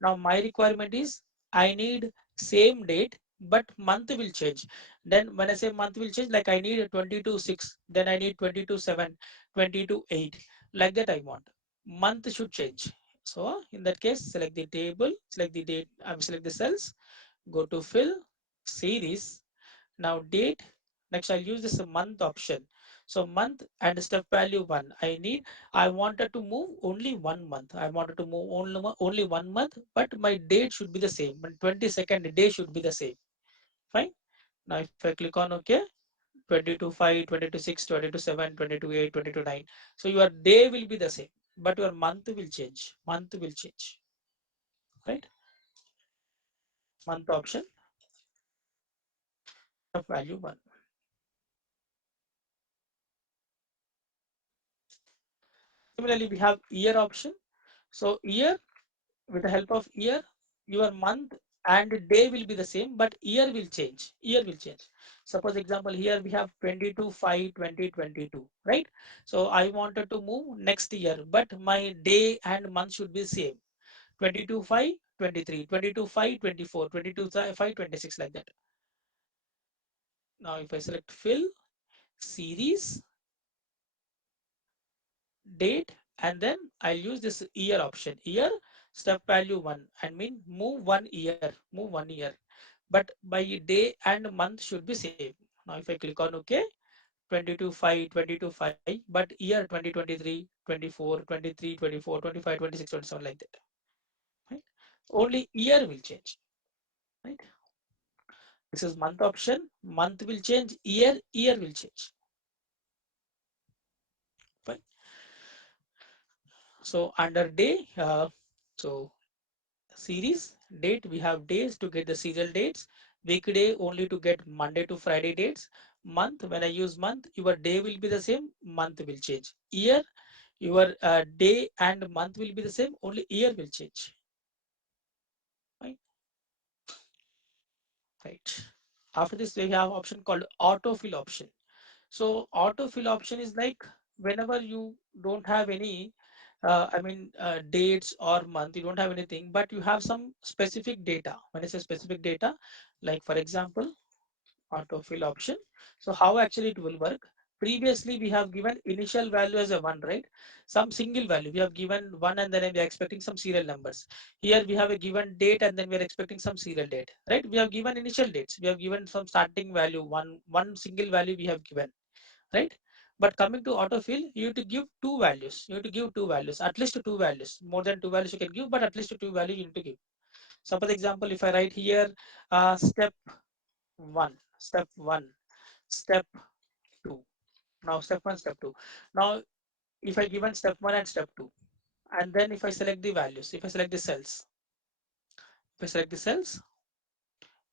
Now my requirement is I need same date but month will change. Then when I say month will change, like I need 22/6, then I need 22/7, 22/8, like that I want. month should change. So in that case, select the table, select the date, select the cells, go to fill, series, now date. Next I'll use this month option. So month and step value 1. I wanted to move only 1 month. I wanted to move only 1 month, but my date should be the same. My 22nd day should be the same. Fine. Now if I click on OK, 22 5, 22 6, 22 7, 22 8, 22 9. So your day will be the same, but your month will change. Month will change. Right? Month option, step value 1. Similarly, we have year option. So year, with the help of year, your month and day will be the same, but year will change. Year will change. Suppose example here we have 22 5 2022, right? So I wanted to move next year, but my day and month should be same. 22 5 23, 22 5 24, 22 5 26, like that. Now if I select fill, series, date, and then I'll use this year option. Year, step value 1, and mean move 1 year. But by day and month should be same. Now if I click on OK, 22 5, 22 5, but year 2023, 24, 23, 24, 25, 26, 27, like that. Right? Only year will change. Right? This is month option. Month will change. Year will change. Fine. So under day, so series date, we have days to get the serial dates, weekday only to get Monday to Friday dates. Month, when I use month, your day will be the same, month will change. Year, your day and month will be the same, only year will change. Right? Right. After this, we have option called autofill option. So autofill option is like whenever you don't have any, dates or month, you don't have anything, but you have some specific data. When I say specific data, like for example, autofill option. So how actually it will work? Previously, we have given initial value as a 1, right? Some single value. We have given 1 and then we are expecting some serial numbers. Here we have a given date and then we are expecting some serial date, right? We have given initial dates. We have given some starting value, one single value we have given, right? But coming to autofill, you have to give two values. You have to give two values, at least two values. More than two values you can give, but at least two values you need to give. Suppose example, if I write here step 1, step 1, step 2. Now step 1, step 2. Now if I given step 1 and step 2, and then if I select the values, if I select the cells, if I select the cells,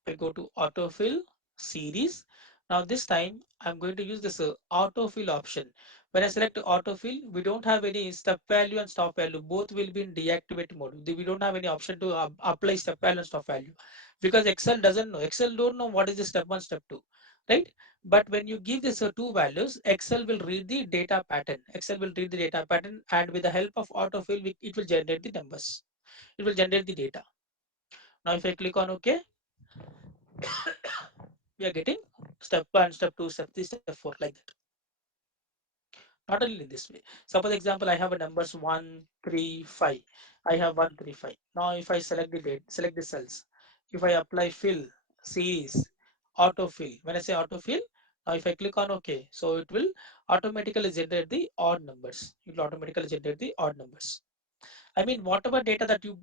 I go to autofill series. Now this time I'm going to use this autofill option. When I select autofill, we don't have any step value and stop value. Both will be in deactivate mode. We don't have any option to apply step value and stop value because Excel doesn't know. Excel don't know what is the step 1, step 2, right? But when you give this two values, Excel will read the data pattern. Excel will read the data pattern, and with the help of autofill, it will generate the numbers. It will generate the data. Now if I click on OK, we are getting step 1, step 2, step 3, step 4, like that. Not only in this way. Suppose example, I have a numbers 1 3 5. I have 1 3 5. Now if I select the date, select the cells, if I apply fill, series, autofill, when I say autofill, now if I click on OK, so it will automatically generate the odd numbers. It will automatically generate the odd numbers. I mean, whatever data that you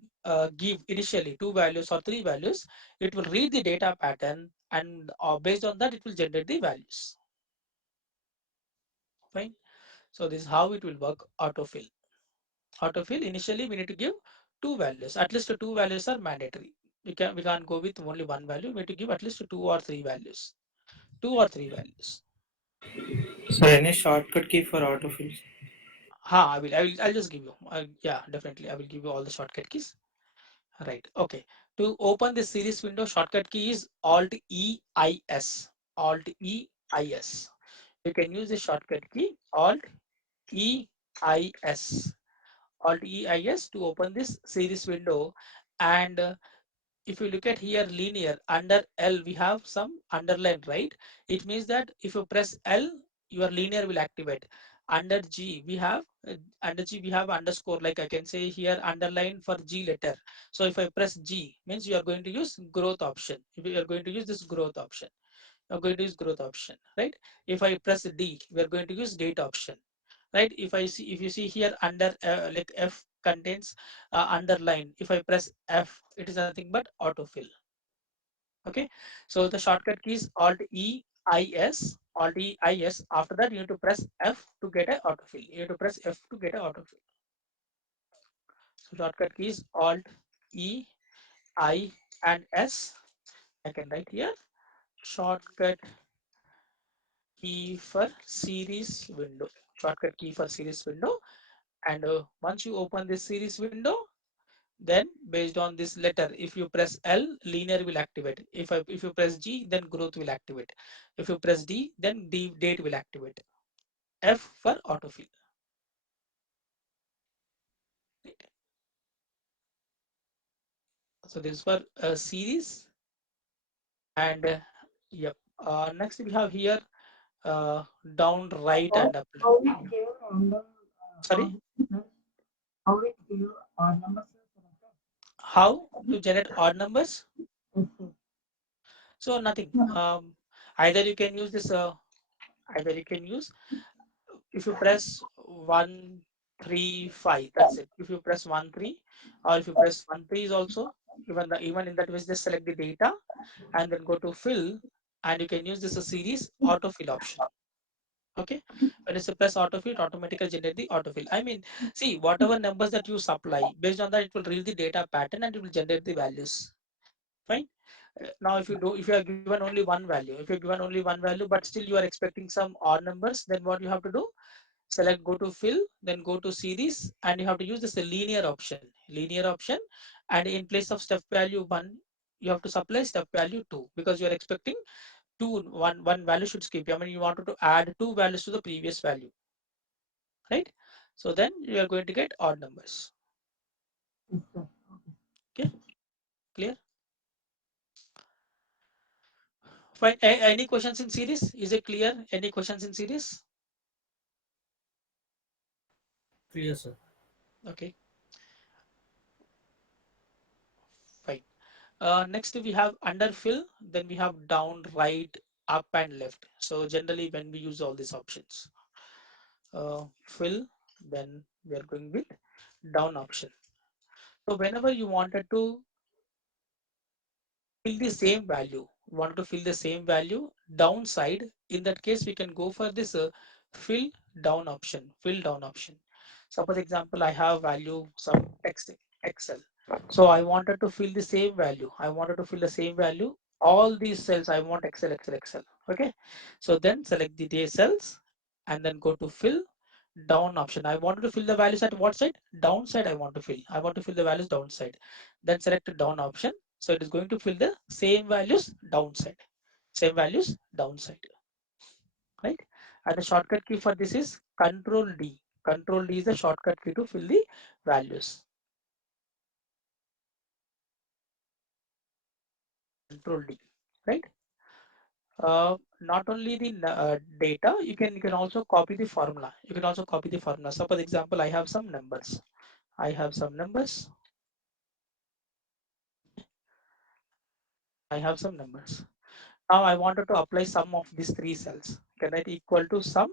give initially, two values or three values, it will read the data pattern, and based on that, it will generate the values. Fine. So this is how it will work. Autofill. Autofill, initially we need to give two values. At least two values are mandatory. We can't go with only one value. We need to give at least two or three values. Two or three values. So any shortcut key for autofill? I'll just give you. Yeah, definitely. I will give you all the shortcut keys. Right. Okay. To open this series window, shortcut key is Alt E I S. Alt E I S. You can use the shortcut key Alt E I S. Alt EIS to open this series window. And if you look at here linear, under L we have some underline, right? It means that if you press L, your linear will activate. under G we have underscore, like I can say here underline for G letter. So if I press G means you are going to use growth option. If you are going to use this growth option, you are going to use growth option, right? If I press D, we are going to use date option, right? If you see here under like F contains underline. If I press F, it is nothing but autofill. Okay, so the shortcut key is Alt E IS, Alt E IS. After that, you need to press F to get a autofill. You need to press F to get a autofill. So shortcut key is Alt E I and S. I can write here shortcut key for series window. Shortcut key for series window. And once you open this series window, then based on this letter, if you press L, linear will activate. If you press G, then growth will activate. If you press D, then date will activate. F for autofill. So this is for a series. And yep. Next we have here uh, down, right, How and up. how it gave random Sorry, how it gave odd numbers selected? how to generate odd numbers? Yes, sir. So nothing. Either you can use this. Either you can use, if you press 1 3 5, that's it. If you press 1 3, or if you press 1 3 is also, even in that way, just select the data and then go to fill, and you can use this a series autofill option. Okay, when you press autofill, it automatically generate the autofill. I mean, see, whatever numbers that you supply, based on that it will read the data pattern and it will generate the values. Fine. Now if you are given only one value, if you're given only one value but still you are expecting some odd numbers, then what you have to do, select go to fill, then go to series, and you have to use this linear option, and in place of step value 1, you have to supply step value 2, because you are expecting one value should skip. I mean, you wanted to add two values to the previous value, right? So then you are going to get odd numbers. Yes, sir. Okay, clear? Fine. Any questions in series? Is it clear? Any questions in series? Clear, sir. Okay, fine. Next we have under fill, then we have down, right, up, and left. So generally when we use all these options, fill, then we are going with down option. So whenever you wanted to fill the same value, downside, in that case we can go for this fill fill down option. Suppose example, I have value some text Excel. So I wanted to fill the same value. All these cells I want Excel. Okay. So then select the day cells and then go to fill down option. I wanted to fill the values at what side? Downside I want to fill. I want to fill the values downside. Then select down option. So it is going to fill the same values downside. Right? And the shortcut key for this is Control D. Control D is the shortcut key to fill the values. Control D, right? Not only the data, you can also copy the formula. Suppose example, I have some numbers. I have some numbers. I have some numbers. Now I wanted to apply sum of these three cells. Can I equal to sum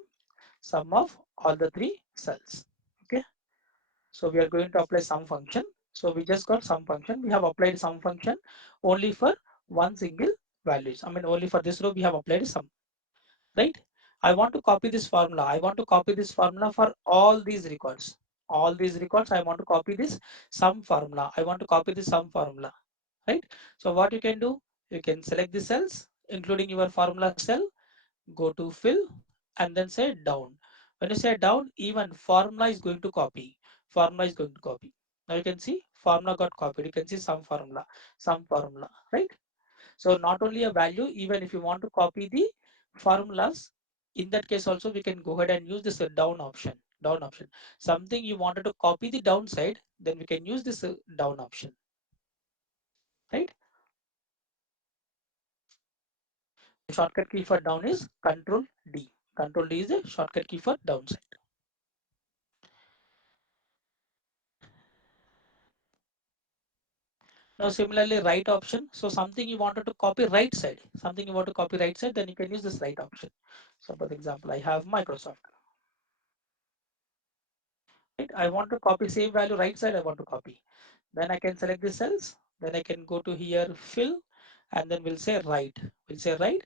of all the three cells? Okay. So we are going to apply sum function. So we just got sum function. We have applied sum function only for one single values. I mean, only for this row we have applied sum, right? I want to copy this formula. For all these records. I want to copy this sum formula. Right? So what you can do, you can select the cells, including your formula cell, go to fill, and then say down. When you say down, even formula is going to copy. Now you can see formula got copied. You can see some formula, right? So not only a value, even if you want to copy the formulas, in that case also we can go ahead and use this down option. Something you wanted to copy the downside, then we can use this down option, right? The shortcut key for down is Control D. Control D is the shortcut key for downside. Now similarly right option. So something you wanted to copy right side, something you want to copy right side, then you can use this right option. So for example, I have Microsoft. Right? I want to copy same value right side. I want to copy. Then I can select the cells. Then I can go to here fill, and then we'll say right. We'll say right,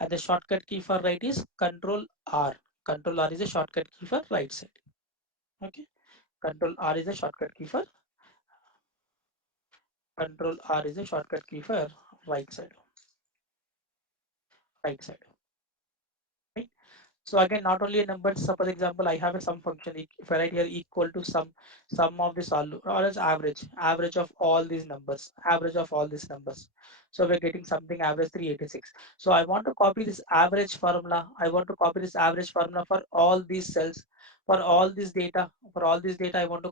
and the shortcut key for right is Control R. Control R is a shortcut key for right side. Okay. Control R is a shortcut key for Control R is a shortcut key for right side. Right side. Right. So again, not only a number. Suppose example, I have a sum function. If I write here equal to sum of this all, or as average of all these numbers, average of all these numbers. So we're getting something average 386. So I want to copy this average formula. I want to copy this average formula for all these cells, for all this data, for all this data. I want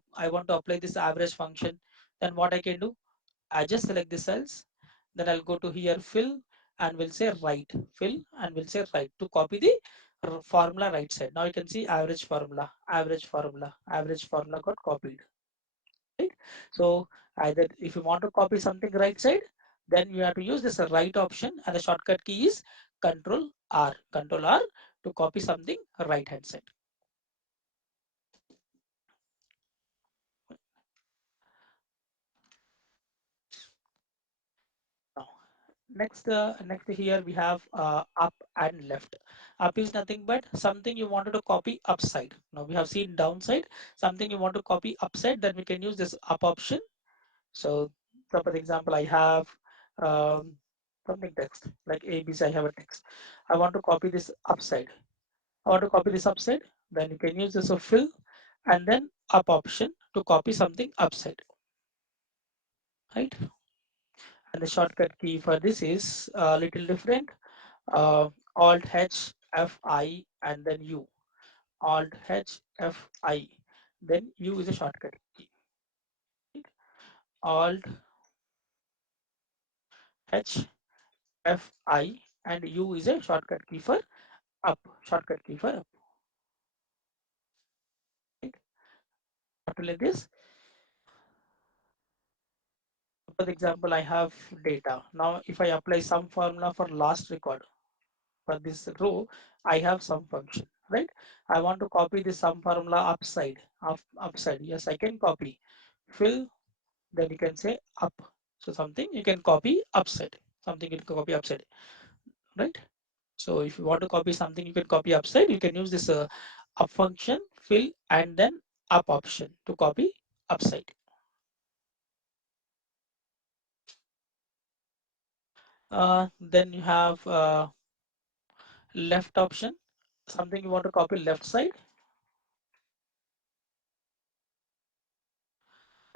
to apply this average function. Then what I can do? I just select the cells, then I'll go to here fill and we'll say right, fill and we'll say right to copy the formula right side. Now you can see average formula, average formula, average formula got copied. Right? So either if you want to copy something right side, then you have to use this right option and the shortcut key is Control R to copy something right hand side. Now next here we have up and left. Up is nothing but something you wanted to copy upside. Now we have seen downside, something you want to copy upside, then we can use this up option. So for example, I have um, something text like ABC. I have a text. I want to copy this upside. I want to copy this upside. Then you can use this of fill and then up option to copy something upside. Right? And the shortcut key for this is a little different. Alt H F I and then U. Alt H F I. Then U is a shortcut key. Alt H F I and U is a shortcut key for up. Shortcut key for up. Right? After like this, for example, I have data. Now, if I apply some formula for last record for this row, I have some function. Right? I want to copy this sum formula upside. Yes, I can copy. Fill, then you can say up. So something you can copy upside, something you can copy upside, right? So if you want to copy something you can copy upside, you can use this up function, fill and then up option to copy upside. Then you have left option, something you want to copy left side,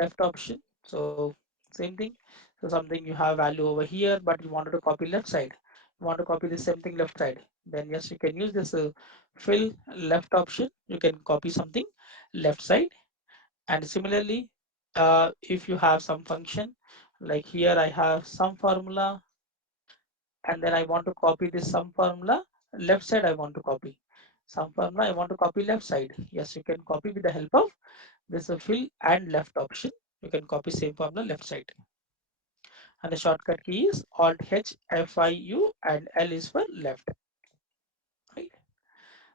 left option. So same thing. So something you have value over here, but you wanted to copy left side. You want to copy the same thing left side. Then yes, you can use this fill left option. You can copy something left side. And similarly, if you have some function, like here I have some formula, and then I want to copy this some formula left side. I want to copy some formula. I want to copy left side. Yes, you can copy with the help of this fill and left option. You can copy same formula left side. And the shortcut key is Alt H F I U and L is for left. Right.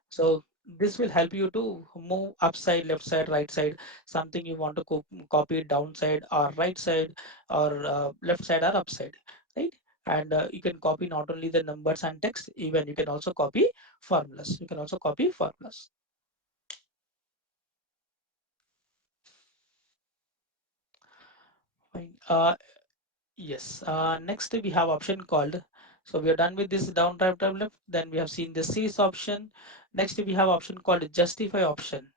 So this will help you to move upside, left side, right side, something you want to copy downside or right side or left side or upside, right? And you can copy not only the numbers and text, even you can also copy formulas. You can also copy formulas. Fine. Yes. Next we have option called. So we are done with this down type left. Then we have seen the cease option. Next we have option called justify option.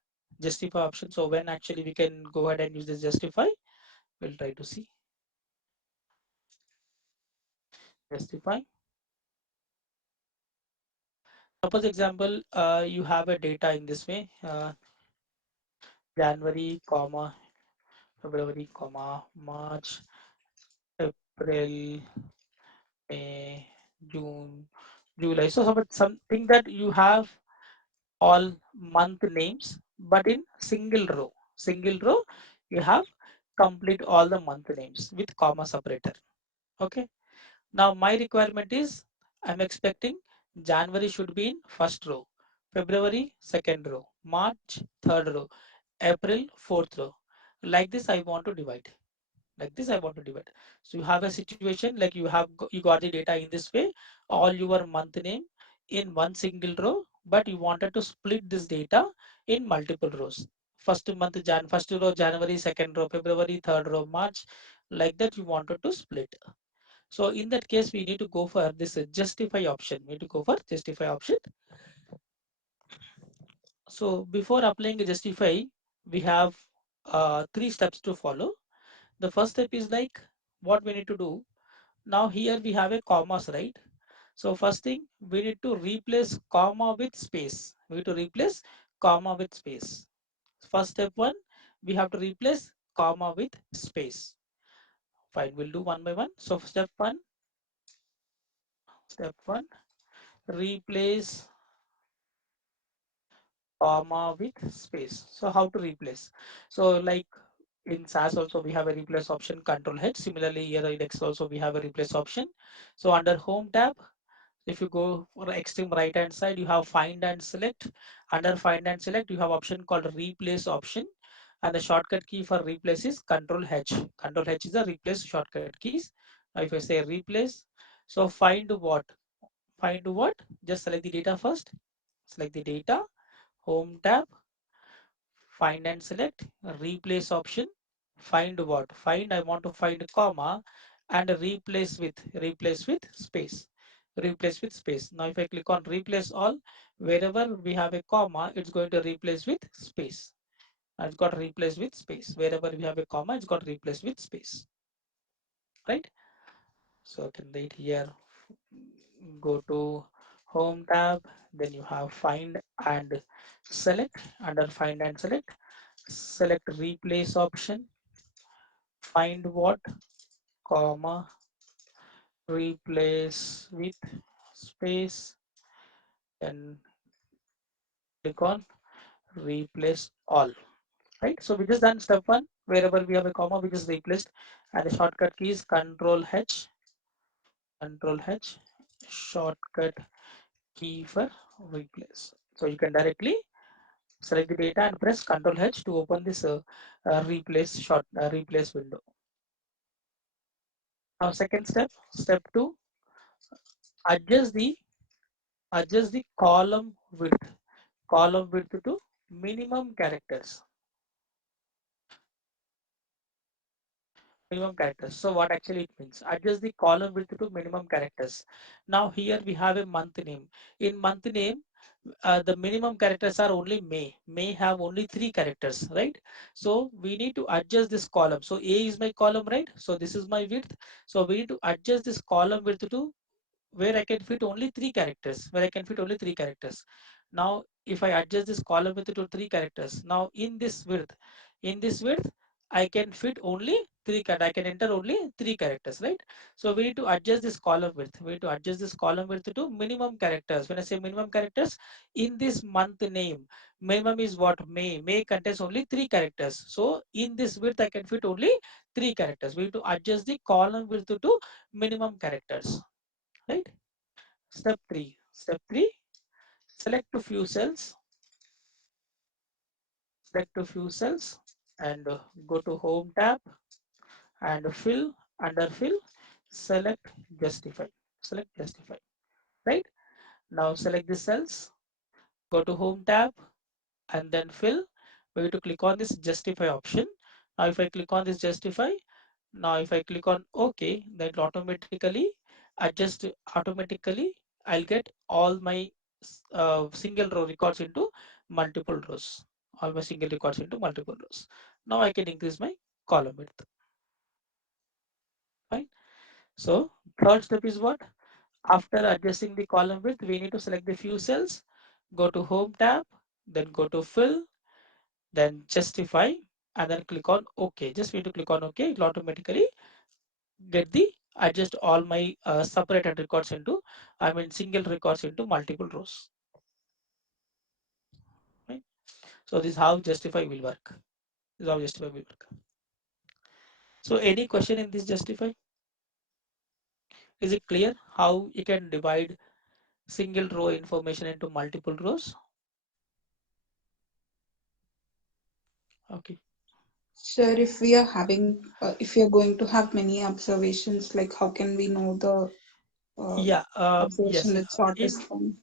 Justify option. So when actually we can go ahead and use this justify, we'll try to see. Justify. Suppose example, you have a data in this way, January, comma, February, comma, March, April, May, June, July. So something that you have all month names, but in single row. Single row, you have complete all the month names with comma separator. Okay. Now my requirement is I'm expecting January should be in first row, February second row, March third row, April fourth row. Like this I want to divide. Like this I want to divide. So you have a situation like you got the data in this way, all your month name in one single row, but you wanted to split this data in multiple rows. First row January, second row February, third row March. Like that you wanted to split. So in that case, we need to go for this justify option. We need to go for justify option. So before applying a justify, we have three steps to follow. The first step is like what we need to do. Now here we have a commas, right? So first thing we need to replace comma with space. We need to replace comma with space. First step one, we have to replace comma with space. Fine, we'll do one by one. So step one, replace comma with space. So how to replace? So like in SAS also we have a replace option, control H. Similarly here in Excel also we have a replace option. So under home tab, if you go for extreme right hand side, you have find and select. Under find and select, you have option called replace option. And the shortcut key for replace is control H. Control H is the replace shortcut keys. Now if I say replace, so find what? Find what? Just select the data first. Select the data, home tab, find and select replace option. Find what? Find, I want to find comma and replace with space. Replace with space. Now if I click on replace all, wherever we have a comma, it's going to replace with space. It's got replaced with space. Wherever we have a comma, it's got replaced with space. Right? So I can write here, go to home tab, then you have find and select. Under find and select replace option, find what, comma, replace with space, then click on replace all. Right, so we just done step one. Wherever we have a comma, we just replaced, and the shortcut key is control H, shortcut key for replace. So you can directly select the data and press control H to open this replace window. Now second step two, adjust the column width to minimum characters. Minimum characters. So what actually it means? Adjust the column width to minimum characters. Now here we have a month name. In month name, the minimum characters are only May. May have only 3 characters, right? So we need to adjust this column. So A is my column, right? So this is my width. So we need to adjust this column width to where I can fit only 3 characters, where I can fit only 3 characters. Now, if I adjust this column width to 3 characters, now in this width, I can fit only 3 characters. I can enter only 3 characters, right? So we need to adjust this column width. We need to adjust this column width to minimum characters. When I say minimum characters, in this month name, minimum is what? May. May contains only 3 characters. So in this width, I can fit only 3 characters. We need to adjust the column width to minimum characters, right? Step 3, select a few cells, and go to home tab and under fill, select justify, right? Now select the cells, go to home tab and then fill. We need to click on this justify option. Now if I click on this justify, now if I click on OK, then automatically I'll get all my single row records into multiple rows. All my single records into multiple rows. Now I can increase my column width. Fine. So third step is what? After adjusting the column width, we need to select the few cells, go to home tab, then go to fill, then justify, and then click on OK. Just need to click on OK. It will automatically get the adjust all my separated records into, I mean single records into multiple rows. Right? So this is how justify will work. This is how justify will work. So any question in this justify? Is it clear how you can divide single row information into multiple rows? Okay. Sir, if we are if we are going to have many observations, like how can we know the Yeah. observation Yes. is In shortest one?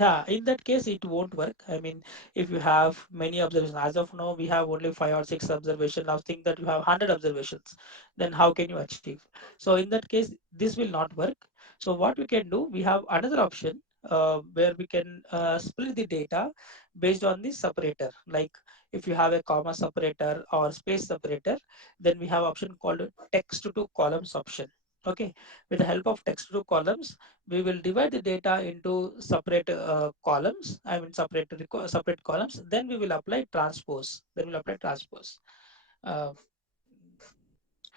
Yeah, in that case, it won't work. I mean, if you have many observations, as of now, we have only 5 or 6 observations. Now think that you have 100 observations, then how can you achieve? So in that case, this will not work. So what we can do, we have another option where we can split the data based on the separator. Like if you have a comma separator or space separator, then we have option called text to columns option. Okay, with the help of text to columns, we will divide the data into separate columns. I mean separate columns. Then we will apply transpose. Then we'll apply transpose. Uh,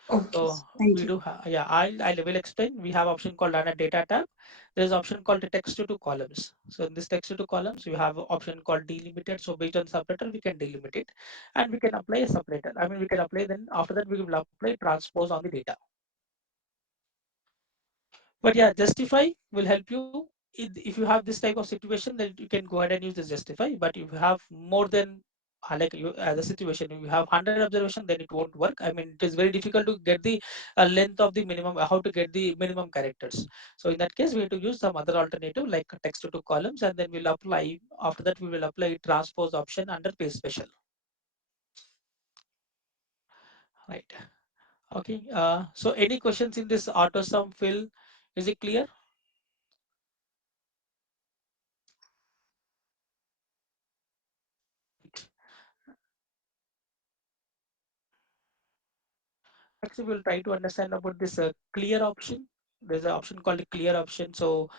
Okay, so thank we you. do yeah. I will explain. We have option called under data tab. There is option called the text to columns. So in this text to columns, we have option called delimited. So based on separator, we can delimit it, and we can apply a separator. I mean we can apply, then after that we will apply transpose on the data. But yeah, justify will help you. If you have this type of situation, then you can go ahead and use this justify. But if you have more than like you as a situation, if you have 100 observation, then it won't work. I mean, it is very difficult to get the length of the minimum, how to get the minimum characters. So in that case, we have to use some other alternative like text to columns, and then we'll apply. After that, we will apply transpose option under page special. Right. Okay. So any questions in this auto sum fill? Is it clear? Actually, we'll try to understand about this clear option. There's an option called clear option. So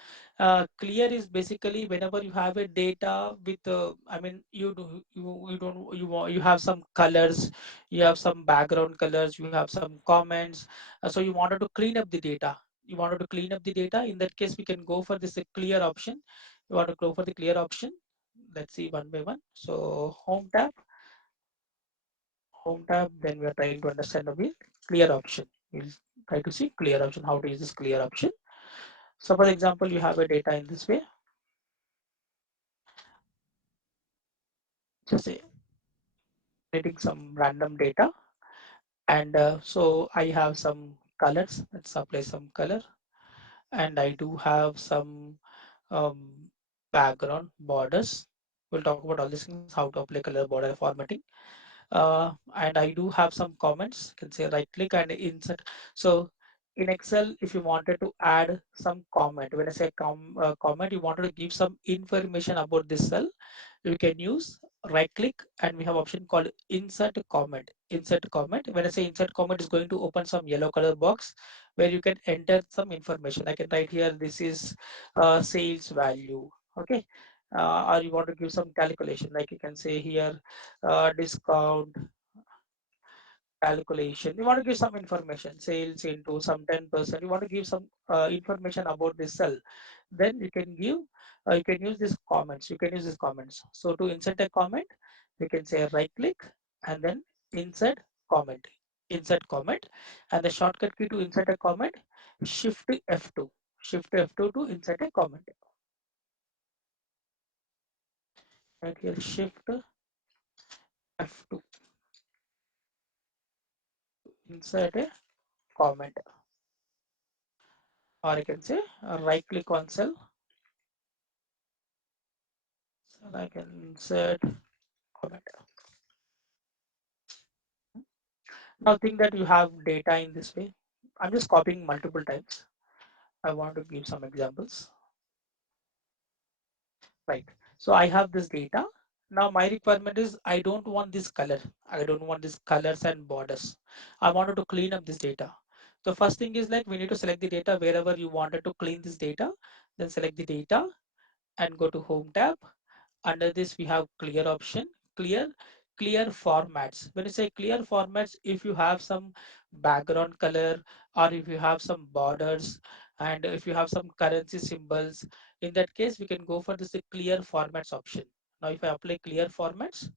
clear is basically whenever you have a data with I mean you don't you have some colors, you have some background colors, you have some comments. So you wanted to clean up the data. You wanted to clean up the data. In that case, we can go for this clear option. You want to go for the clear option. Let's see one by one. So home tab, then we are trying to understand the clear option. We'll try to see clear option, how to use this clear option. So for example, you have a data in this way, just say getting some random data. And so I have some colors, let's apply some color. And I do have some um, background borders. We'll talk about all these things, how to apply color border formatting. And I do have some comments. You can say right click and insert. So in Excel, if you wanted to add some comment, when I say comment, you wanted to give some information about this cell, you can use right click and we have option called insert comment. Insert comment. When I say insert comment, is going to open some yellow color box where you can enter some information. I can write here, this is sales value. Okay. Or you want to give some calculation, like you can say here discount calculation. You want to give some information, sales into some 10%. You want to give some information about this cell. Then you can use these comments. You can use these comments. So to insert a comment, you can say right click and then insert comment. Insert comment, and the shortcut key to insert a comment, Shift F2. Shift F2 to insert a comment. Right here, Shift F2, insert a comment. Or I can say right click on cell, and I can insert comment. Now think that you have data in this way. I'm just copying multiple times. I want to give some examples. Right. So I have this data. Now my requirement is I don't want this color. I don't want these colors and borders. I wanted to clean up this data. The first thing is like we need to select the data wherever you wanted to clean this data. Then select the data and go to home tab. Under this we have clear option, clear clear formats. When you say clear formats, if you have some background color or if you have some borders and if you have some currency symbols, in that case we can go for this clear formats option. Now if I apply clear formats,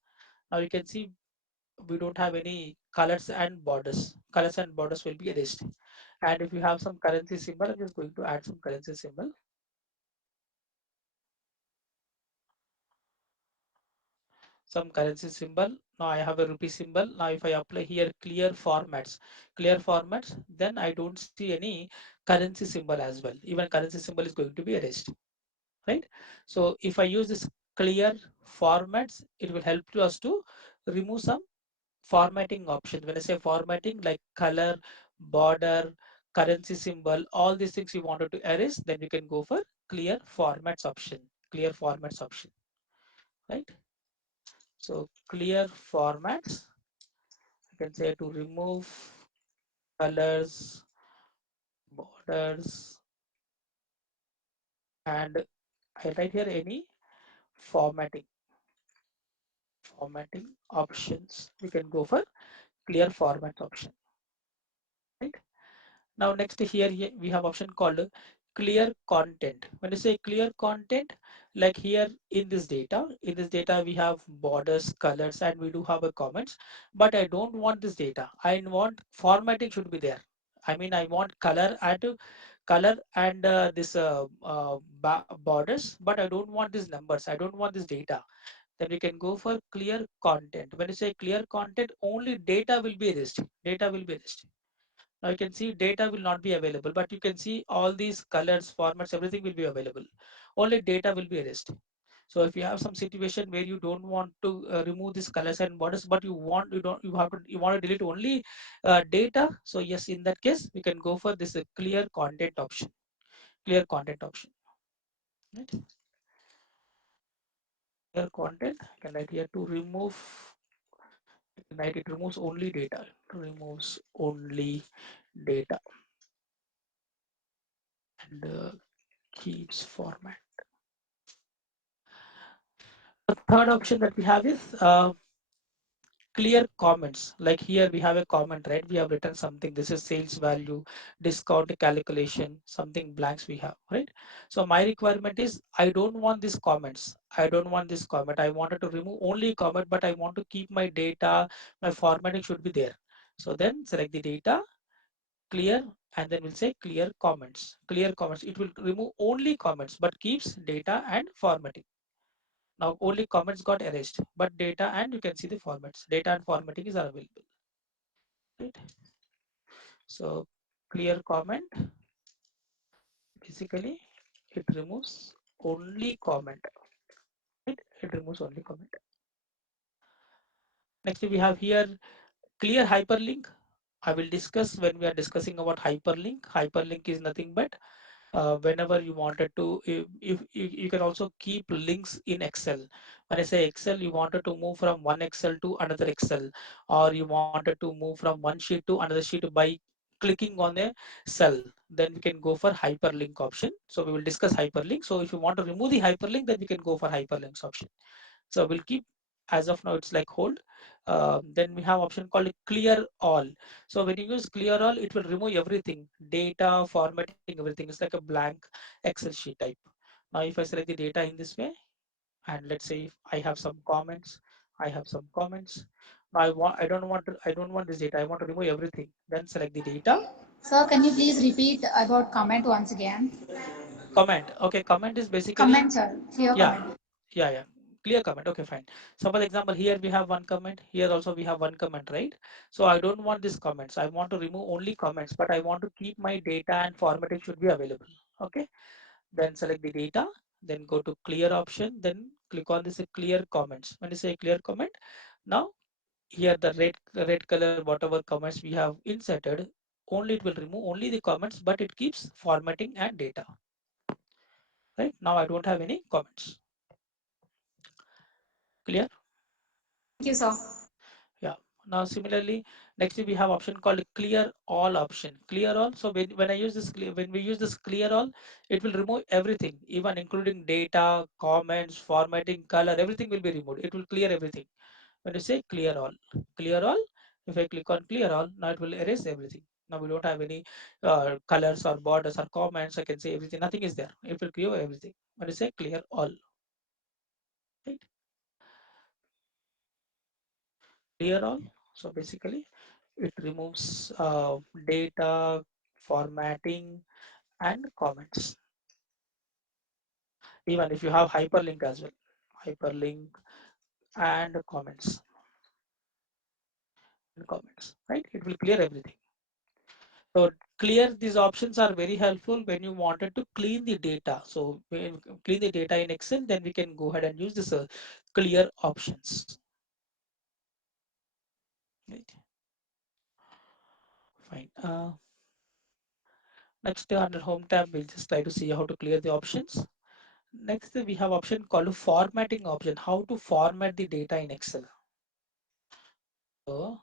now you can see we don't have any colors and borders. colors and borders will be erased. And if you have some currency symbol, I'm just going to add some currency symbol. Some currency symbol. Now I have a rupee symbol. Now if I apply here clear formats, then I don't see any currency symbol as well. Even currency symbol is going to be erased, right? So if I use this clear formats, it will help to us to remove some formatting options. When I say formatting, like color, border, currency symbol, all these things you wanted to erase, then you can go for clear formats option. Clear formats option, right? So clear formats, I can say to remove colors, borders, and I write here any formatting options. We can go for clear format option, right? Now next here we have option called clear content. When you say clear content, like here in this data we have borders, colors, and we do have a comments, but I don't want this data. I want formatting should be there. I mean, I want color and this borders, but I don't want these numbers. I don't want this data. Then we can go for clear content. When you say clear content, only data will be erased. Data will be erased. Now you can see data will not be available, but you can see all these colors, formats, everything will be available. Only data will be erased. So if you have some situation where you don't want to remove these colors and borders, but you want to delete only data. So yes, in that case, we can go for this clear content option. Clear content option. Right? Clear content. I can write here to remove. I can write it removes only data. It removes only data and keeps format. The third option that we have is clear comments. Like here we have a comment, right? We have written something. This is sales value, discount calculation, something blanks we have, right? So my requirement is I don't want these comments. I don't want this comment. I wanted to remove only comment, but I want to keep my data, my formatting should be there. So then select the data, clear, and then we'll say clear comments. Clear comments. It will remove only comments, but keeps data and formatting. Now only comments got erased, but data and you can see the formats. Data and formatting is available. Right? So clear comment, basically it removes only comment. Right? It removes only comment. Next we have here clear hyperlink. I will discuss when we are discussing about hyperlink. Hyperlink is nothing but whenever you wanted to, if you can also keep links in Excel. When I say Excel, you wanted to move from one Excel to another Excel, or you wanted to move from one sheet to another sheet by clicking on a cell, then we can go for hyperlink option. So we will discuss hyperlink. So if you want to remove the hyperlink, then we can go for hyperlinks option. So we'll keep, as of now it's like hold. Then we have option called clear all. So when you use clear all, it will remove everything, data, formatting, everything. It's like a blank Excel sheet type. Now if I select the data in this way, and let's say if I have some comments, I have some comments. Now I don't want this data. I want to remove everything. Then select the data. Sir, can you please repeat about comment once again? Comment. Okay, comment is basically, Comment, sir. Clear yeah, comment. yeah. Clear comment. Okay, fine. Suppose example here we have one comment. Here also we have one comment, right? So I don't want these comments. I want to remove only comments, but I want to keep my data and formatting should be available. Okay. Then select the data. Then go to clear option. Then click on this clear comments. When you say clear comment, now here the red color whatever comments we have inserted, only it will remove only the comments, but it keeps formatting and data. Right now I don't have any comments. Clear? Thank you, sir. Yeah. Now similarly, next we have option called clear all option. Clear all. So when I use this when we use this clear all, it will remove everything, even including data, comments, formatting, color, everything will be removed. It will clear everything. When you say clear all, if I click on clear all, now it will erase everything. Now we don't have any colors or borders or comments. I can say everything. Nothing is there. It will clear everything. When you say clear all, right? Clear all. So basically it removes data, formatting, and comments. Even if you have hyperlink as well, hyperlink and comments, right? It will clear everything. So clear, these options are very helpful when you wanted to clean the data. So when we clean the data in Excel, then we can go ahead and use this clear options. Right. Fine. Next under home tab, we'll just try to see how to clear the options. Next, we have option called formatting option. How to format the data in Excel. So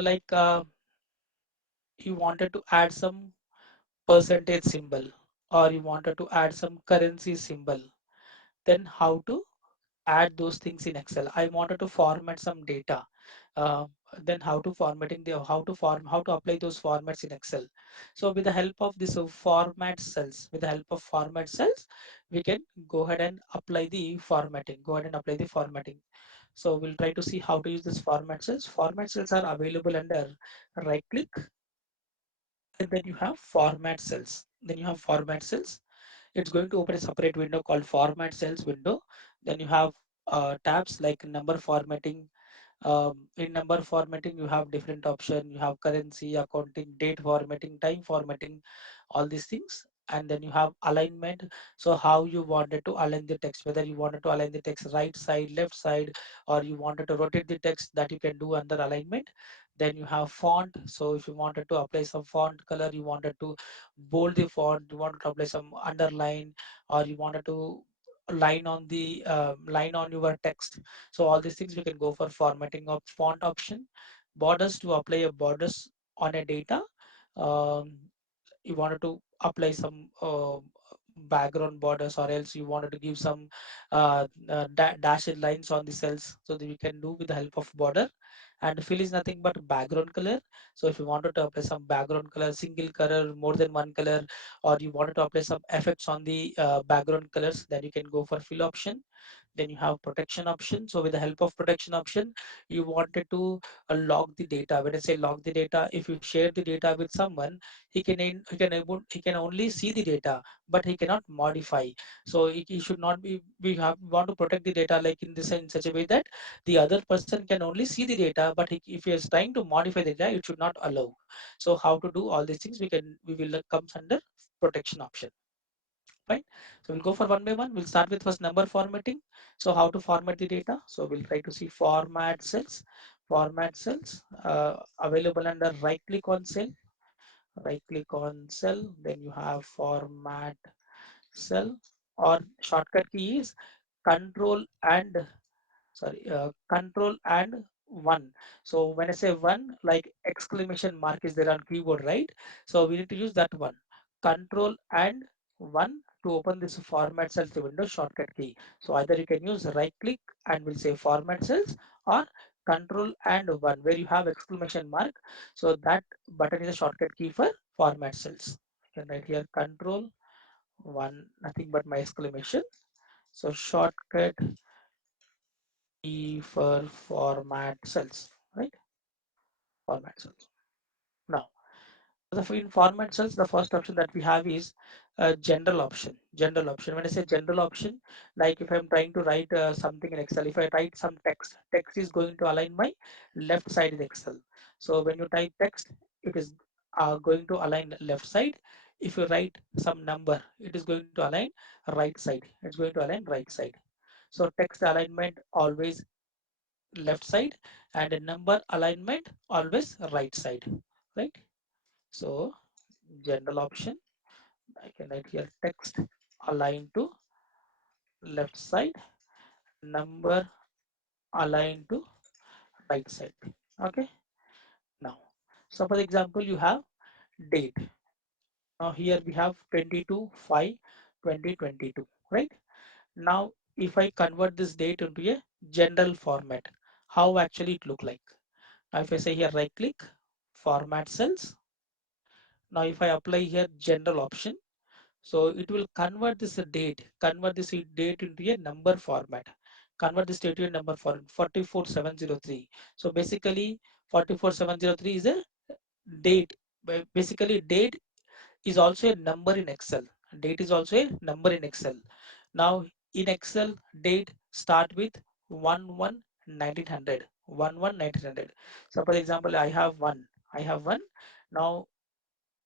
like you wanted to add some percentage symbol, or you wanted to add some currency symbol, then how to add those things in Excel. I wanted to format some data. Uh, then how to apply those formats in Excel. So with the help of this format cells, we can go ahead and apply the formatting. So we'll try to see how to use this format cells. Format cells are available under right click, and then you have format cells. It's going to open a separate window called format cells window. Then you have tabs like number formatting. In number formatting, you have different option. You have currency, accounting, date formatting, time formatting, all these things. And then you have alignment. So how you wanted to align the text, whether you wanted to align the text right side, left side, or you wanted to rotate the text, that you can do under alignment. Then you have font. So if you wanted to apply some font color, you wanted to bold the font, you wanted to apply some underline, or you wanted to line on your text. So all these things we can go for formatting of font option. Borders, to apply a borders on a data. Um, you wanted to apply some background borders, or else you wanted to give some dashed lines on the cells, so that you can do with the help of border. And fill is nothing but background color. So if you wanted to apply some background color, single color, more than one color, or you wanted to apply some effects on the background colors, then you can go for fill option. Then you have protection option. So with the help of protection option, you wanted to log the data. When I say log the data, if you share the data with someone, he can only see the data, but he cannot modify. So he should not be, we want to protect the data like in such a way that the other person can only see the data, but if he is trying to modify the data, it should not allow. So how to do all these things, we will comes under protection option. Right. So we'll go for one by one. We'll start with first number formatting. So how to format the data. So we'll try to see format cells available under right click on cell, then you have format cell, or shortcut key is control and control and one. So when I say one, like exclamation mark is there on keyboard, right? So we need to use that one. Control and one to open this format cells window, shortcut key. So either you can use right click and we'll say format cells, or control and one where you have exclamation mark. So that button is a shortcut key for format cells. You can write here control one, nothing but my exclamation. So shortcut for format cells, right? Format cells. Now, in format cells, the first option that we have is general option. General option. When I say general option, like if I'm trying to write something in Excel, if I write some text is going to align my left side in Excel. So when you type text, it is going to align left side. If you write some number, it is going to align right side. It's going to align right side. So text alignment always left side, and a number alignment always right side, right? So general option, I can write here text align to left side, number align to right side. Okay. Now, so for example, you have date. Now here we have 22/5/2022, right? Now if I convert this date into a general format, how actually it look like? Now if I say here right click, format cells, Now if I apply here general option, so it will convert this date into a number format. Convert this date to a number for 44703. So basically 44703 is a date. Basically date is also a number in Excel. Date is also a number in Excel. Now in Excel, date start with 11 1900. 11 1900. So for example, I have one. I have one. Now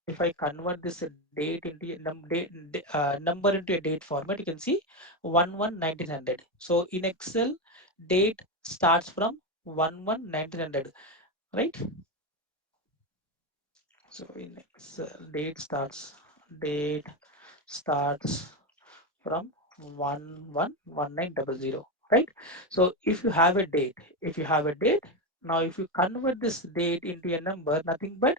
if I convert this date into a number into a date format, you can see 11 1900. So in Excel, date starts from 11 1900, right? So in Excel, date starts from 11 1900, right? So if you have a date, now if you convert this date into a number, nothing but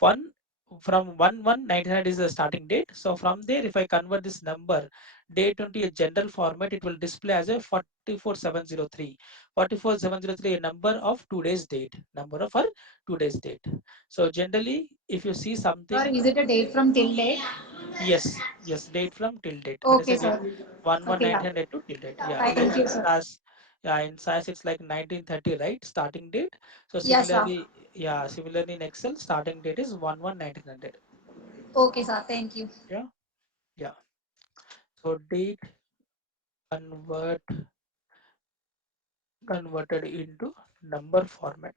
one from 11 1900 is the starting date. So from there, if I convert this number date into a general format, it will display as a 44703. 44703, a number of today's date, number of our today's date. So generally, if you see Sir, something, is it a date from till date? yes, date from till date. When I Okay, say date, sir. one Okay, yeah. 1900 to till date, yeah, like Thank in you, sir. SAS, yeah, in SAS it's like 1930, right, starting date. So Yes, sir. similarly, yeah, similarly in Excel, starting date is 1900. Okay, sir. Thank you. Yeah, yeah. So date convert converted into number format,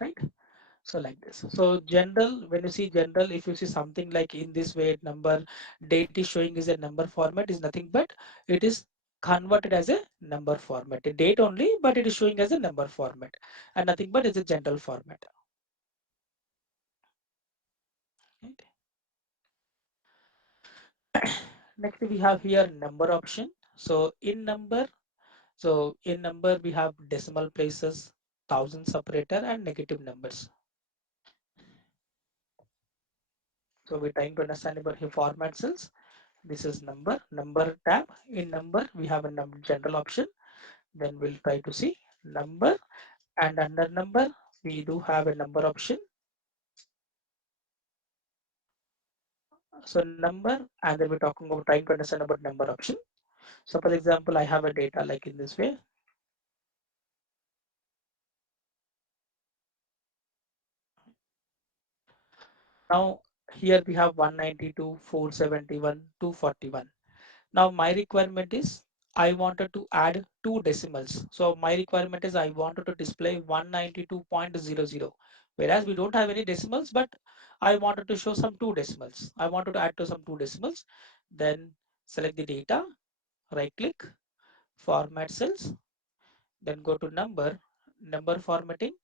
right? So like this. So general, when you see general, if you see something like in this way, number date is showing is a number format, is nothing but it is converted as a number format. A date only, but it is showing as a number format, and nothing but it's a general format. Right? Next we have here number option. So in number we have decimal places, thousand separator, and negative numbers. So we're trying to understand about the format cells. This is number tab. In number we have a general option. Then we'll try to see number, and under number we do have a number option. So number, and then we're talking about trying to understand about number option. So for example, I have a data like in this way. Now here we have 192, 471, 241. Now my requirement is I wanted to add two decimals. So my requirement is I wanted to display 192.00. Whereas we don't have any decimals, but I wanted to show some two decimals. I wanted to add to some two decimals. Then select the data, right click, format cells, then go to number formatting,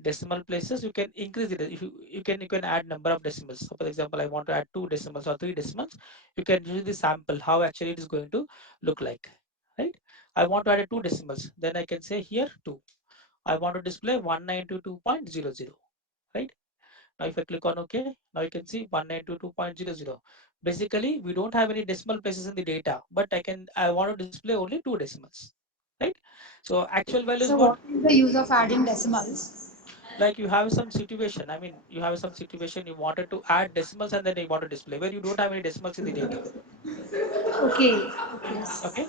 decimal places. You can increase it. If you can add number of decimals. So for example, I want to add two decimals or three decimals. You can use the sample how actually it is going to look like, right? I want to add two decimals, then I can say here 2. I want to display 192.00, right? Now if I click on OK, now you can see 192.00. Basically we don't have any decimal places in the data, but I want to display only two decimals, right? So actual value is So, what? what is the use of adding decimals? Like you have some situation, I mean you have some situation, you wanted to add decimals and then you want to display where you don't have any decimals in the data. Okay. Okay. Okay.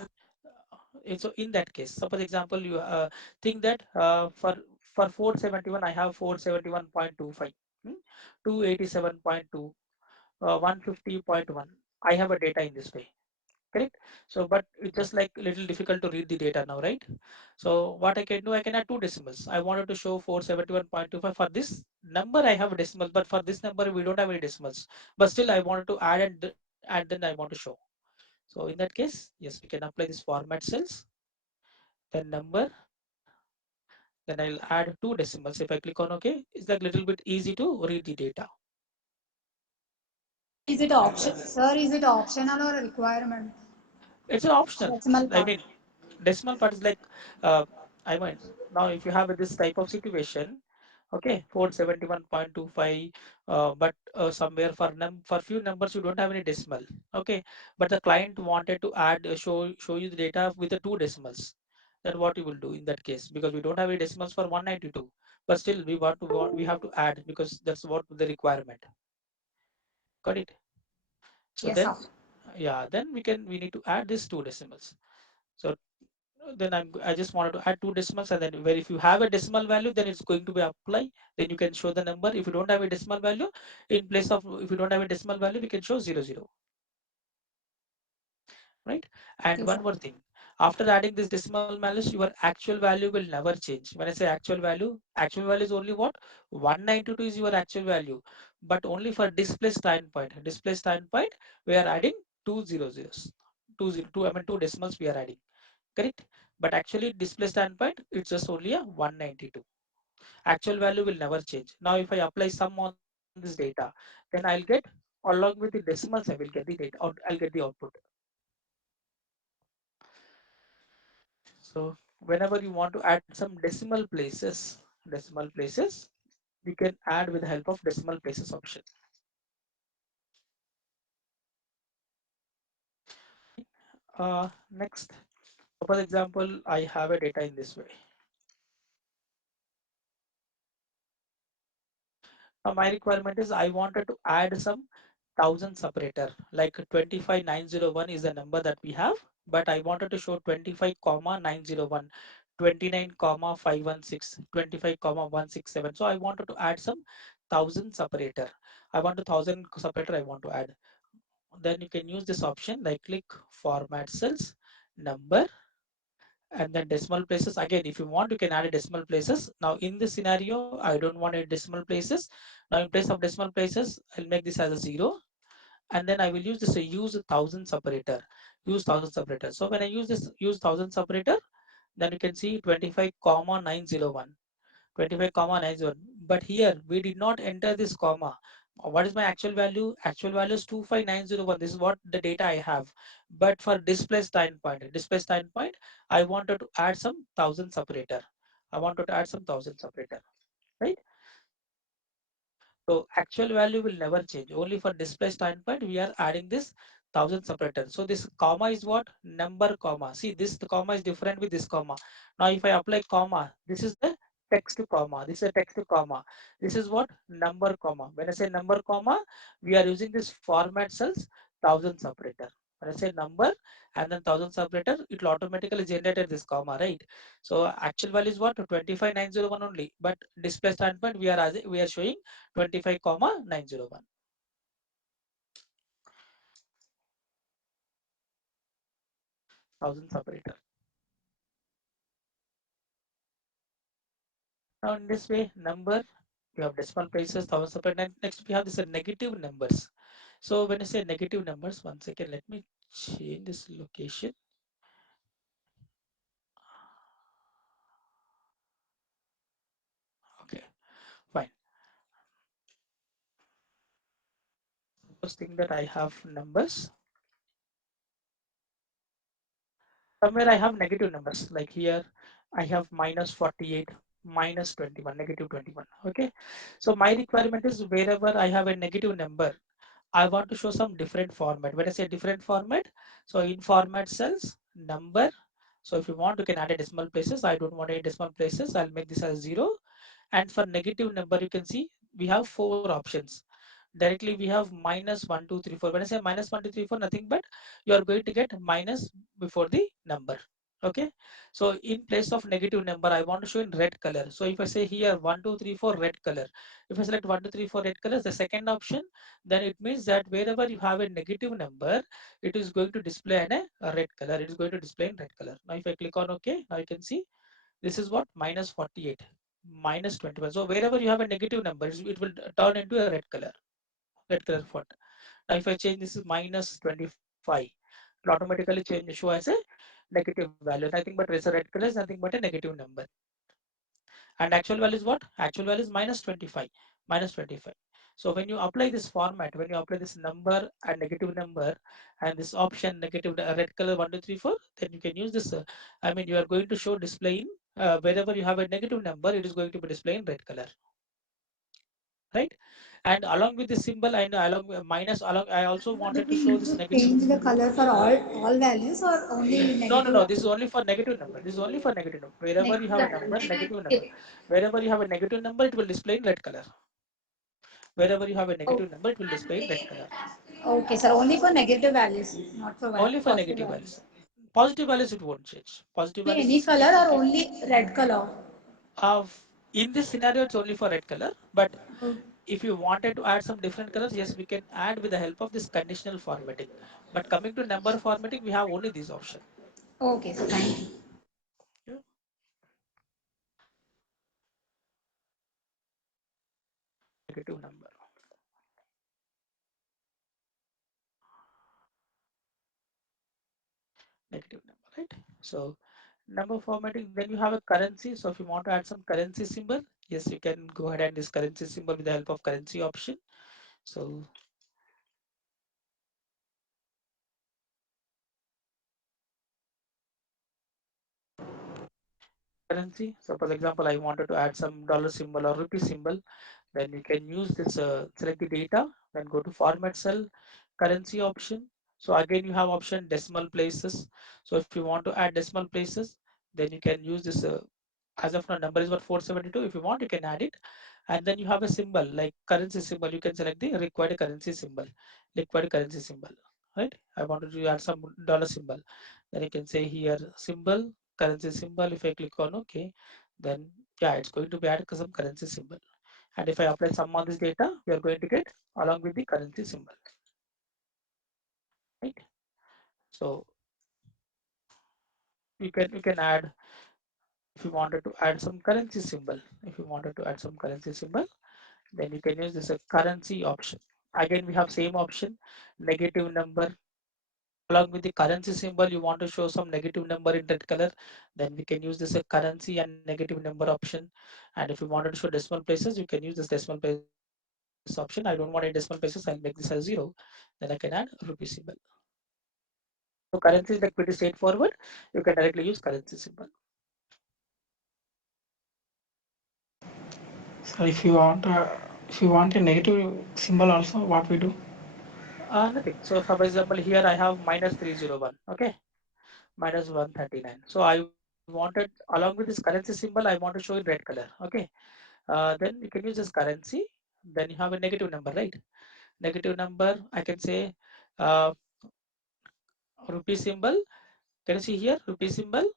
So in that case, so for example, you think that for 471 I have 471.25, 287.2, 150.1. I have a data in this way, correct? So but it's just like a little difficult to read the data now, right? So what I can do, I can add two decimals. I wanted to show 471.25. For this number I have a decimal, but for this number we don't have any decimals, but still I wanted to add, and then I want to show. So in that case, yes, we can apply this format cells, then number, then I'll add two decimals. If I click on OK, it's like a little bit easy to read the data. Is it option, sir? Is it optional or a requirement? It's an optional. Decimal I part. mean, decimal part is like, uh, I mean, now if you have this type of situation, okay, 471.25, but somewhere for few numbers you don't have any decimal, okay, but the client wanted to add show you the data with the two decimals, then what you will do in that case, because we don't have any decimals for 192, but still we have to add because that's what the requirement. Got it? So Yes, then, of. yeah, then we need to add these two decimals. So then I just wanted to add two decimals, and then where if you have a decimal value, then it's going to be apply. Then you can show the number. If you don't have a decimal value, in place of if you don't have a decimal value, we can show 00, right? And Yes, one of. more thing, after adding this decimal values, your actual value will never change. When I say actual value is only what 192 is your actual value, but only for display standpoint. Display standpoint, we are adding two zero zeros, I mean two decimals we are adding, correct? But actually display standpoint, it's just only a 192. Actual value will never change. Now if I apply sum on this data, then I'll get, along with the decimals, I will get the data out, I'll get the output. So whenever you want to add some decimal places, we can add with the help of decimal places option. Next, for example, I have a data in this way. Now my requirement is I wanted to add some thousand separator, like 25901 is the number that we have, but I wanted to show 25,901, 29,516, 25,167. So I wanted to add some thousand separator. I want a thousand separator I want to add. Then you can use this option, like click format cells, number, and then decimal places. Again, if you want, you can add a decimal places. Now in this scenario, I don't want a decimal places. Now in place of decimal places, I'll make this as a 0, and then I will use this use thousand separator. Use thousand separator. So when I use this use thousand separator, then you can see 25,901. 25,901. But here we did not enter this comma. What is my actual value? Actual value is 25901. This is what the data I have. But for display standpoint, I wanted to add some thousand separator. I wanted to add some thousand separator, right? So actual value will never change. Only for display standpoint, we are adding this thousand separator. So this comma is what? Number comma. See, this the comma is different with this comma. Now if I apply comma, this is the text comma. This is a text comma. This is what? Number comma. When I say number comma, we are using this format cells thousand separator. When I say number and then thousand separator, it will automatically generate this comma, right? So actual value is what? 25,901 only. But display standpoint, we are showing 25,901. Thousand separator. Now in this way, number, you have decimal places, thousand separator. And next we have this negative numbers. So when I say negative numbers, one second, let me change this location. Okay, fine. First thing that I have numbers. Somewhere I have negative numbers, like here I have minus 48, minus 21, negative 21. Okay, so my requirement is wherever I have a negative number, I want to show some different format. When I say different format, so in format cells, number. So if you want, you can add a decimal places. I don't want any decimal places. I'll make this as 0. And for negative number, you can see we have 4 options. Directly we have minus 1, 2, 3, 4. When I say minus 1, 2, 3, 4, nothing but you are going to get minus before the number. Okay, so in place of negative number, I want to show in red color. So if I say here 1, 2, 3, 4 red color, if I select 1, 2, 3, 4 red colors, the second option, then it means that wherever you have a negative number, it is going to display in a red color. It is going to display in red color. Now if I click on OK, now you can see this is what minus 48, minus 21. So wherever you have a negative number, it will turn into a red color font. Now if I change this is minus 25, it will automatically change show as a negative value. Nothing but it's a red color is nothing but a negative number. And actual value is what? Actual value is minus 25, minus 25. So when you apply this format, when you apply this number and negative number and this option negative red color 1, 2, 3, 4, then you can use this. I mean, you are going to show display in wherever you have a negative number, it is going to be displayed in red color. right? And along with this symbol and along minus along, I also Do wanted to we show need this to negative. change the color for all values or only No, no, negative? no. This is only for negative number. This is only for negative number. Wherever you have a number, negative number. Okay. Wherever you have a negative number, it will display in red color. Wherever you have a Oh, negative number, it will display in red color. okay, sir. Only for negative values, not for Only for positive negative values. values. Positive values it won't change. Positive Be values any is color or completely only red color? in this scenario it's only for red color. But Oh, if you wanted to add some different colors, yes, we can add with the help of this conditional formatting. But coming to number formatting, we have only this option. okay, so thank you. Yeah. Negative number. Negative number, right? So number formatting, then you have a currency. So if you want to add some currency symbol, yes, you can go ahead and this currency symbol with the help of currency option. So currency. So for example, I wanted to add some dollar symbol or rupee symbol, then you can use this select the data, then go to format cell, currency option. So again you have option decimal places. So if you want to add decimal places, then you can use this as of now number is what 472. If you want, you can add it. And then you have a symbol like currency symbol. You can select the required currency symbol, required currency symbol, right? I wanted to add some dollar symbol. Then you can say here symbol, currency symbol. If I click on OK, then yeah, it's going to be add some currency symbol. And if I apply sum on this data, we are going to get along with the currency symbol, right? So you can add if you wanted to add some currency symbol. If you wanted to add some currency symbol, then you can use this currency option. Again, we have same option, negative number. Along with the currency symbol, you want to show some negative number in red color, then we can use this currency and negative number option. And if you wanted to show decimal places, you can use this decimal place option. I don't want any decimal places, I'll make this as 0, then I can add rupee symbol. So currency is like pretty straightforward. You can directly use currency symbol. So if you want a negative symbol also, what we do? Nothing. So for example, here I have minus 301. Okay, minus 139. So I wanted along with this currency symbol, I want to show in red color. Okay, then you can use this currency. Then you have a negative number, right? Negative number. I can say uh, rupee symbol. Can you see here rupee symbol?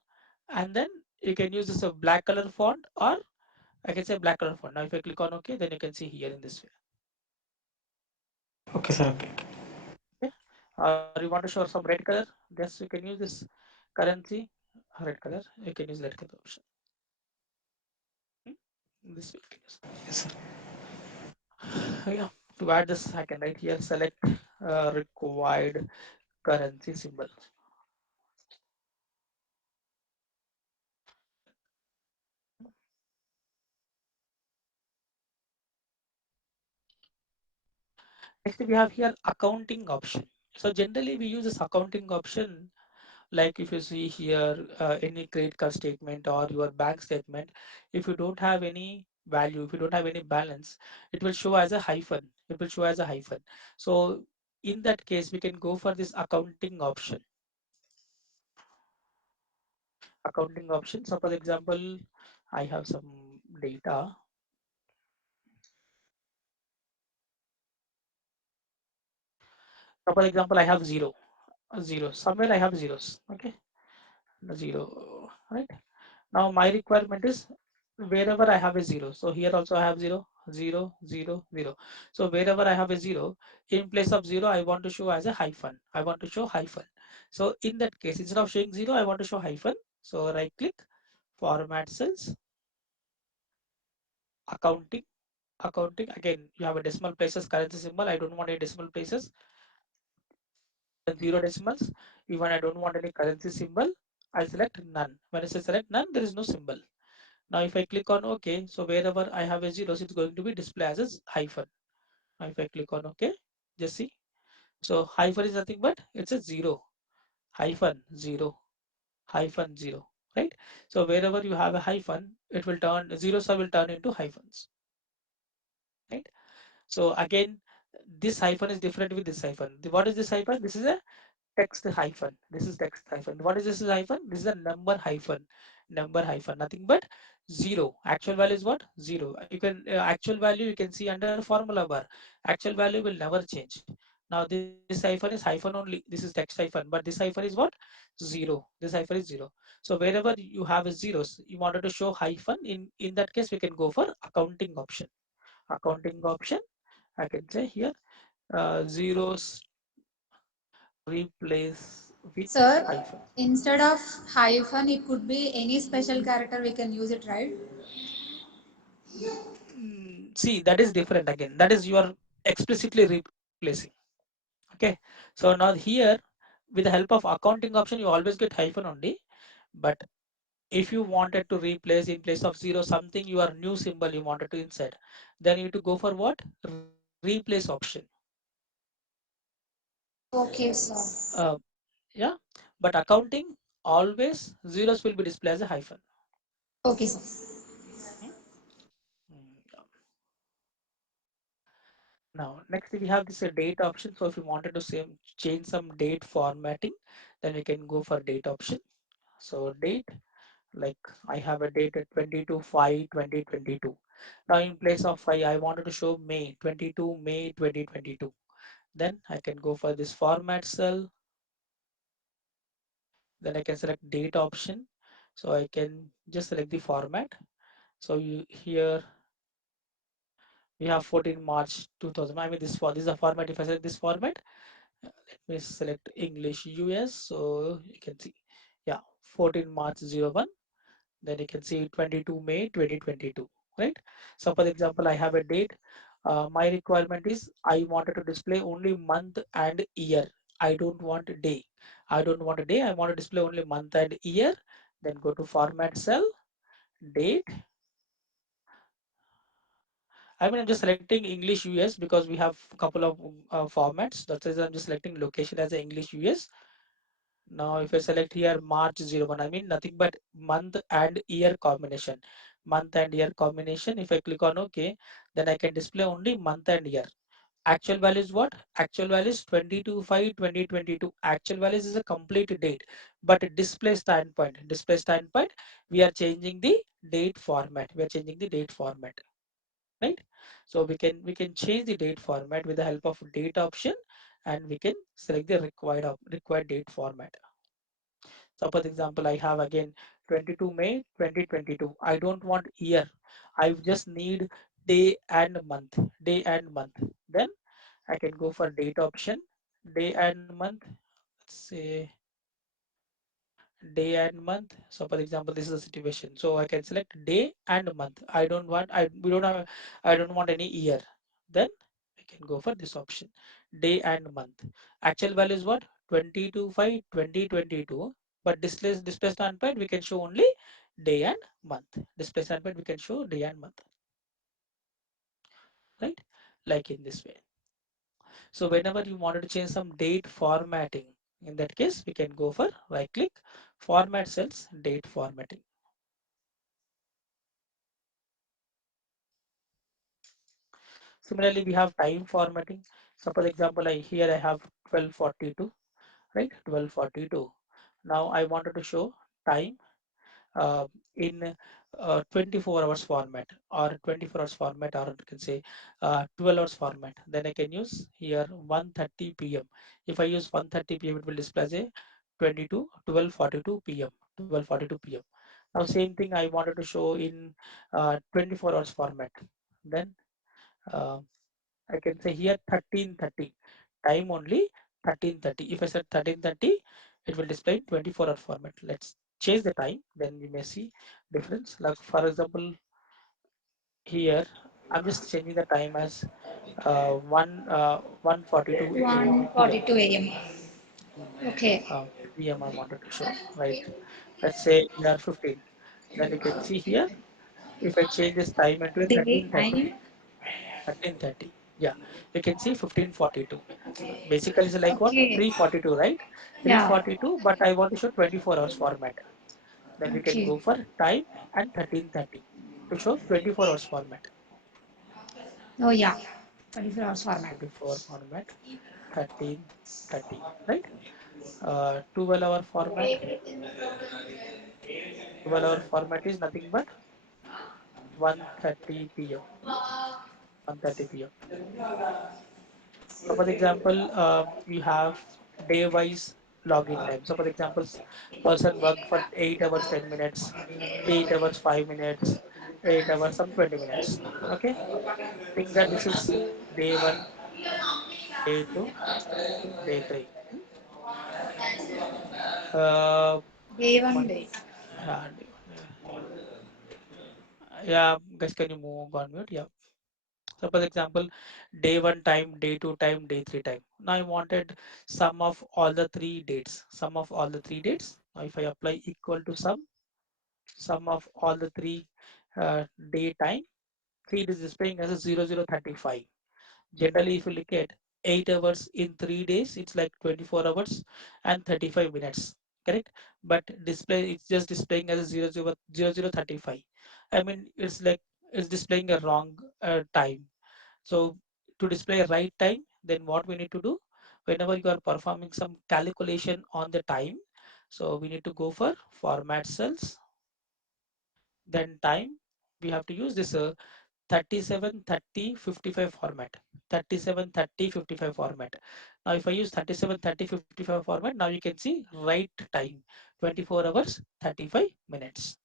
And then you can use this black color font, or I can say black color font. Now if I click on OK, then you can see here in this way. Okay, sir. Okay. Okay. Or you want to show some red color, yes, you can use this currency red color. You can use red color option. Hmm, this way you can use. Yes, sir. Yeah, to add this I can write here select required currency symbol. Next we have here accounting option. So generally we use this accounting option like if you see here any credit card statement or your bank statement, if you don't have any value, if you don't have any balance, it will show as a hyphen. It will show as a hyphen. So in that case, we can go for this accounting option. Accounting option. So for example, I have some data. So for example, I have zero. Somewhere I have zeros. Okay, zero. Right. Now my requirement is wherever I have a zero. So here also I have zero, zero, zero, zero. So wherever I have a zero, in place of zero, I want to show as a hyphen. I want to show hyphen. So in that case, instead of showing zero, I want to show hyphen. So right click, format cells, accounting, accounting. Again, you have a decimal places, currency symbol. I don't want any decimal places, zero decimals. Even I don't want any currency symbol. I select none. When I say select none, there is no symbol. Now if I click on OK, so wherever I have a zeros, it's going to be displayed as a hyphen. Now if I click on OK, just see. So hyphen is nothing but it's a zero, hyphen zero, hyphen zero, right? So wherever you have a hyphen, it will turn zeros will turn into hyphens, right? So again, this hyphen is different with this hyphen. What is this hyphen? This is a text hyphen. This is text hyphen. What is this hyphen? This is a number hyphen. Number hyphen. Nothing but zero. Actual value is what? Zero. You can actual value you can see under formula bar. Actual value will never change. Now this hyphen is hyphen only. This is text hyphen, but this hyphen is what? Zero. This hyphen is zero. So wherever you have a zeros, you wanted to show hyphen. In that case, we can go for accounting option. Accounting option. I can say here zeros replace with Sir, hyphen. instead of hyphen, it could be any special character we can use it, right? See, that is different again. That is you are explicitly replacing. Okay. So now here, with the help of accounting option, you always get hyphen only. But if you wanted to replace in place of zero something, your new symbol you wanted to insert, then you need to go for what? Replace option. Okay, sir. Uh, yeah. But accounting always zeros will be displayed as a hyphen. Okay, sir. Hmm? Yeah. Now, next we have this date option. So if you wanted to change some date formatting, then we can go for date option. So date, like I have a date at 22/5/2022. Now in place of 5, I wanted to show May 22 May 2022. Then I can go for this format cell. Then I can select date option. So I can just select the format. So you here we have 14 March 2000. I mean this is a format. If I select this format, let me select English US. So you can see, yeah, 14 March 01. Then you can see 22 May 2022, right? So for example, I have a date. My requirement is I wanted to display only month and year. I don't want a day. I don't want a day. I want to display only month and year. Then go to format cell, date. I mean, I'm just selecting English US because we have a couple of formats. That's why I'm just selecting location as a English US. Now, if I select here March 01, I mean nothing but month and year combination. Month and year combination. If I click on OK, then I can display only month and year. Actual value is what? Actual value is 22/5/2022. Actual values is a complete date. But display standpoint, we are changing the date format. We are changing the date format, right? So we can change the date format with the help of date option, and we can select the required date format. So for example, I have again 22 May 2022. I don't want year. I just need day and month. Day and month. Then I can go for date option. Day and month. Let's say day and month. So for example, this is a situation. So I can select day and month. I don't want we don't have I don't want any year. Then I can go for this option. Day and month. Actual value is what? 22/5/2022. But display standpoint we can show only day and month. Display standpoint we can show day and month. Right? Like in this way. So whenever you wanted to change some date formatting, in that case, we can go for right click, format cells, date formatting. Similarly, we have time formatting. So for example, here I have 12:42, right? 12:42. Now I wanted to show time uh, in 24 hours format or 24 hours format, or you can say 12 hours format. Then I can use here 1:30 p.m. If I use 1:30 p.m. it will display as a 12:42 p.m. 12:42 p.m. Now same thing I wanted to show in 24 hours format. Then uh, I can say here 13:30 time only 13:30. If I said 13:30, it will display in 24-hour format. Let's change the time, then we may see difference. Like for example, here I'm just changing the time as 1:42 p.m. 1:42 a.m. Okay. Uh, p.m. I wanted to show, right? Let's say here 15. Then you can see here if I change this time into a Day 13:30. time. 13:30. Yeah, you can see 15:42. Basically, it's like what? Okay. 3:42, right? Yeah. 3:42, but I want to show 24 hours format. Then we can Okay. go for time and 13:30 to show 24 hours format. Oh, yeah. 24 hours format. 24 format, 13, 30, right? 12-hour format, 12-hour format is nothing but 1:30 p.m. 1:30 p.m. So for example, you have day-wise login time. So for example, person worked for 8 hours 10 minutes, 8 hours 5 minutes, 8 hours some 20 minutes. Okay, think that this is day one, day two, day three. Uh, Day one one, day. yeah, yeah, guys, can you move on mute? Yeah. So for example, day one time, day two time, day three time. Now I wanted sum of all the three dates. Sum of all the three dates. Now if I apply equal to sum of all the three day time, see it is displaying as a 0035. Generally, if you look at 8 hours in 3 days, it's like 24 hours and 35 minutes, correct? But display, it's just displaying as a 0035. I mean, it's like it's displaying a wrong time. So to display a right time, then what we need to do, whenever you are performing some calculation on the time, so we need to go for format cells, then time. We have to use this 37 30 55 format. 37 30 55 format. Now if I use 37 30 55 format, now you can see right time 24 hours 35 minutes.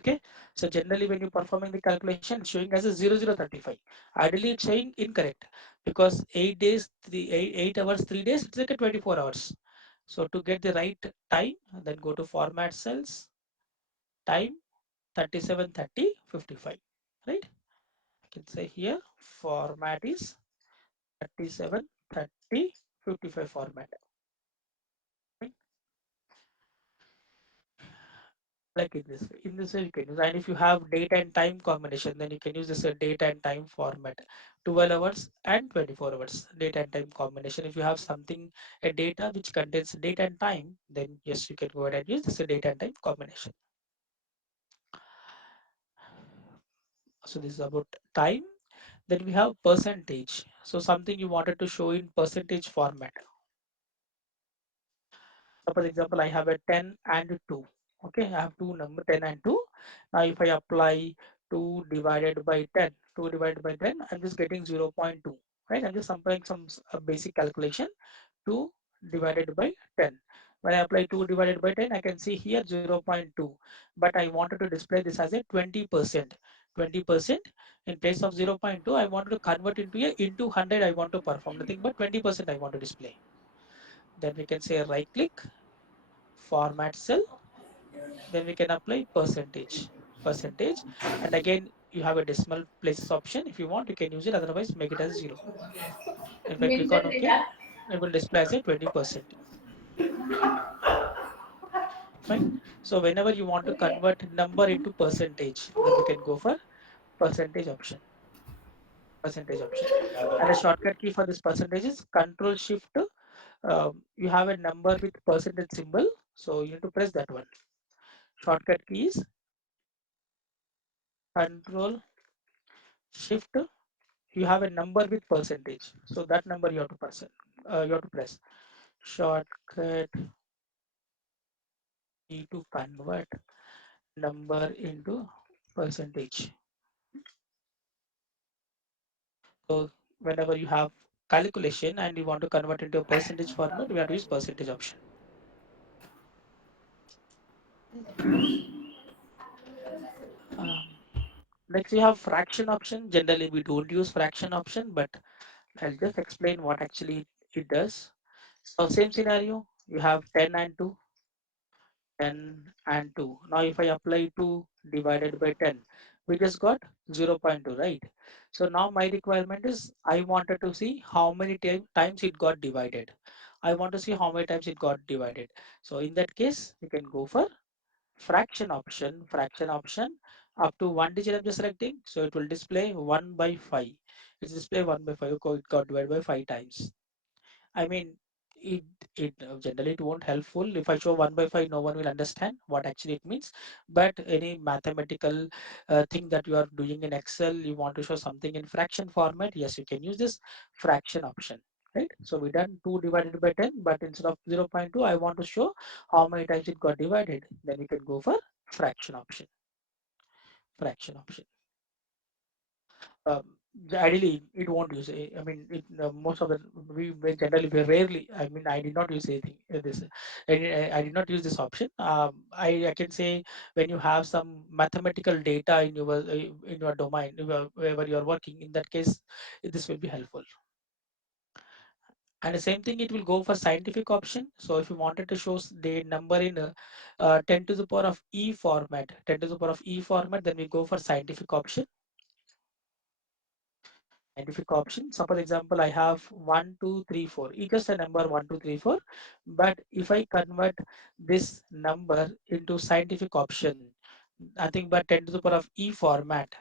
Okay, so generally when you're performing the calculation, it's showing as a 0035. Ideally it's showing incorrect because 8 days 8 hours 3 days, it's like a 24 hours. So to get the right time, then go to format cells, time 37 30 55, right? I can say here format is 37 30 55 format, right? Like in this way you can use, and if you have date and time combination, then you can use this date and time format, 12 hours and 24 hours date and time combination. If you have something, a data which contains date and time, then yes, you can go ahead and use this date and time combination. So this is about time. Then we have percentage. So something you wanted to show in percentage format. So for example, I have a 10 and 2. Okay, I have two number 10 and 2. Now if I apply 2 divided by 10, 2 divided by 10, I'm just getting 0.2, right? I'm just applying some basic calculation. 2 divided by 10. When I apply 2 divided by 10, I can see here 0.2. But I wanted to display this as a 20%. 20% in place of 0.2, I wanted to convert into 100. I want to perform nothing but 20% I want to display. Then we can say right click, format cell, then we can apply percentage, and again you have a decimal places option. If you want, you can use it, otherwise make it as 0. If I click on OK, it will display as a 20%. Fine. So whenever you want to convert number into percentage, then we can go for percentage option. Percentage option. And the shortcut key for this percentage is Control Shift. You have a number with percentage symbol, so you need to press that one. Shortcut key is Control Shift. You have a number with percentage, so that number you have to you have to press. Shortcut key to convert number into percentage. So whenever you have calculation and you want to convert into a percentage format, we have to use percentage option. Um, Next we have fraction option. Generally we don't use fraction option, but I'll just explain what actually it does. So same scenario, you have 10 and 2, 10 and 2. Now if I apply 2 divided by 10, we just got 0.2, right? So now my requirement is I wanted to see how many times it got divided. I want to see how many times it got divided. So in that case, you can go for fraction option. Up to one digit I'm just selecting, so it will display 1 by 5. It's display 1 by 5, it got divided by 5 times. I mean, it generally it won't helpful. If I show 1 by 5, no one will understand what actually it means. But any mathematical thing that you are doing in Excel, you want to show something in fraction format, yes, you can use this fraction option, right? So we done 2 divided by 10, but instead of 0.2, I want to show how many times it got divided. Then we can go for fraction option. Fraction option. um, Ideally it won't use I mean most of the we generally we rarely, I mean I did not use anything this I did not use this option. I can say when you have some mathematical data in your domain wherever you are working, in that case this will be helpful. And the same thing it will go for scientific option. So if you wanted to show the number in 10 to the power of e format, 10 to the power of e format, then we go for scientific option. Scientific option. Suppose example, I have 1, 2, 3, 4. It's just a number 1, 2, 3, 4. But if I convert this number into scientific option, nothing but 10 to the power of e format,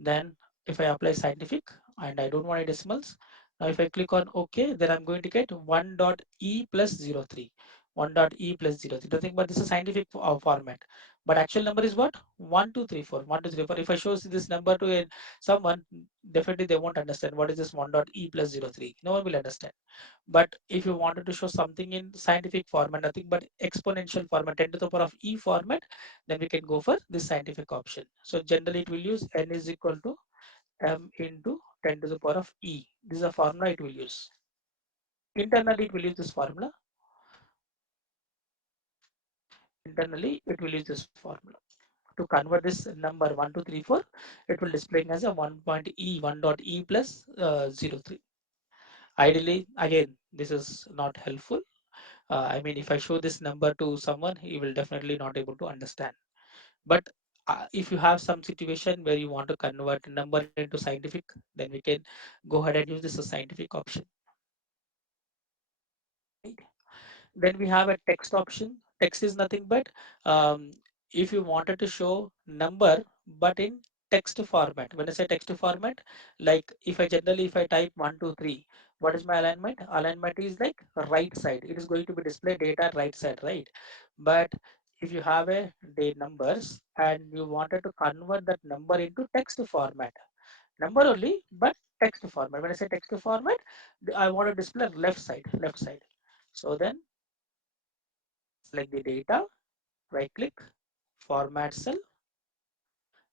then if I apply scientific and I don't want any decimals, now if I click on OK, then I'm going to get 1 dot e plus 03. 1 dot e plus 03. Nothing but this is scientific format. But actual number is what? 1, 2, 3, 4. 1, 2, 3, 4. If I show this number to someone, definitely they won't understand what is this 1 dot e plus 03. No one will understand. But if you wanted to show something in scientific format, nothing but exponential format, 10 to the power of e format, then we can go for this scientific option. So generally it will use n is equal to m into 10 to the power of e. This is a formula it will use. Internally it will use this formula. Internally it will use this formula. To convert this number 1, 2, 3, 4, it will display as a 1 point e, 1 dot e plus 03. Ideally, again, this is not helpful. I mean, if I show this number to someone, he will definitely not able to understand. But if you have some situation where you want to convert a number into scientific, then we can go ahead and use this as scientific option. Right? Then we have a text option. Text is nothing but if you wanted to show number but in text format. When I say text format, like if I type 1, 2, 3, what is my alignment? Alignment is like right side. It is going to be displayed data right side, right? But if you have a day numbers and you wanted to convert that number into text format, number only, but text format. When I say text format, I want to display left side, left side. So then select the data, right click, format cell.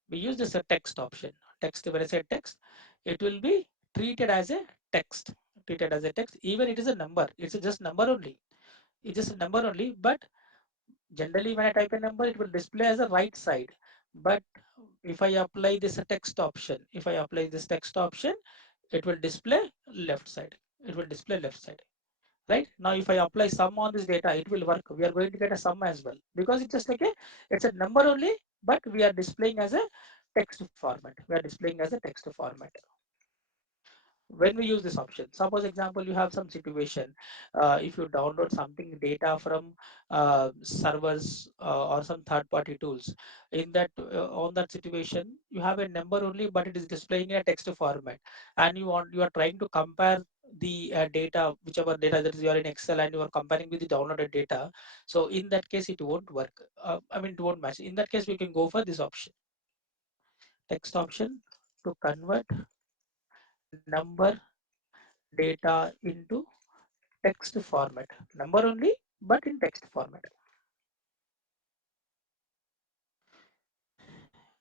We use this a text option. Text, when I say text, it will be treated as a text. Treated as a text, even it is a number. It's just number only. It's just a number only, but generally when I type a number, it will display as a right side. But if I apply this a text option, if I apply this text option, it will display left side. It will display left side. Right now if I apply sum on this data, it will work. We are going to get a sum as well, because it's just like it's a number only, but we are displaying as a text format. We are displaying as a text format. When we use this option, suppose example, you have some situation, if you download something data from servers or some third party tools, in that on that situation you have a number only, but it is displaying in a text format, and you are trying to compare the data, whichever data that is you are in Excel, and you are comparing with the downloaded data. So in that case it won't work. I mean it won't match. In that case we can go for this option, text option, to convert number data into text format. Number only, but in text format.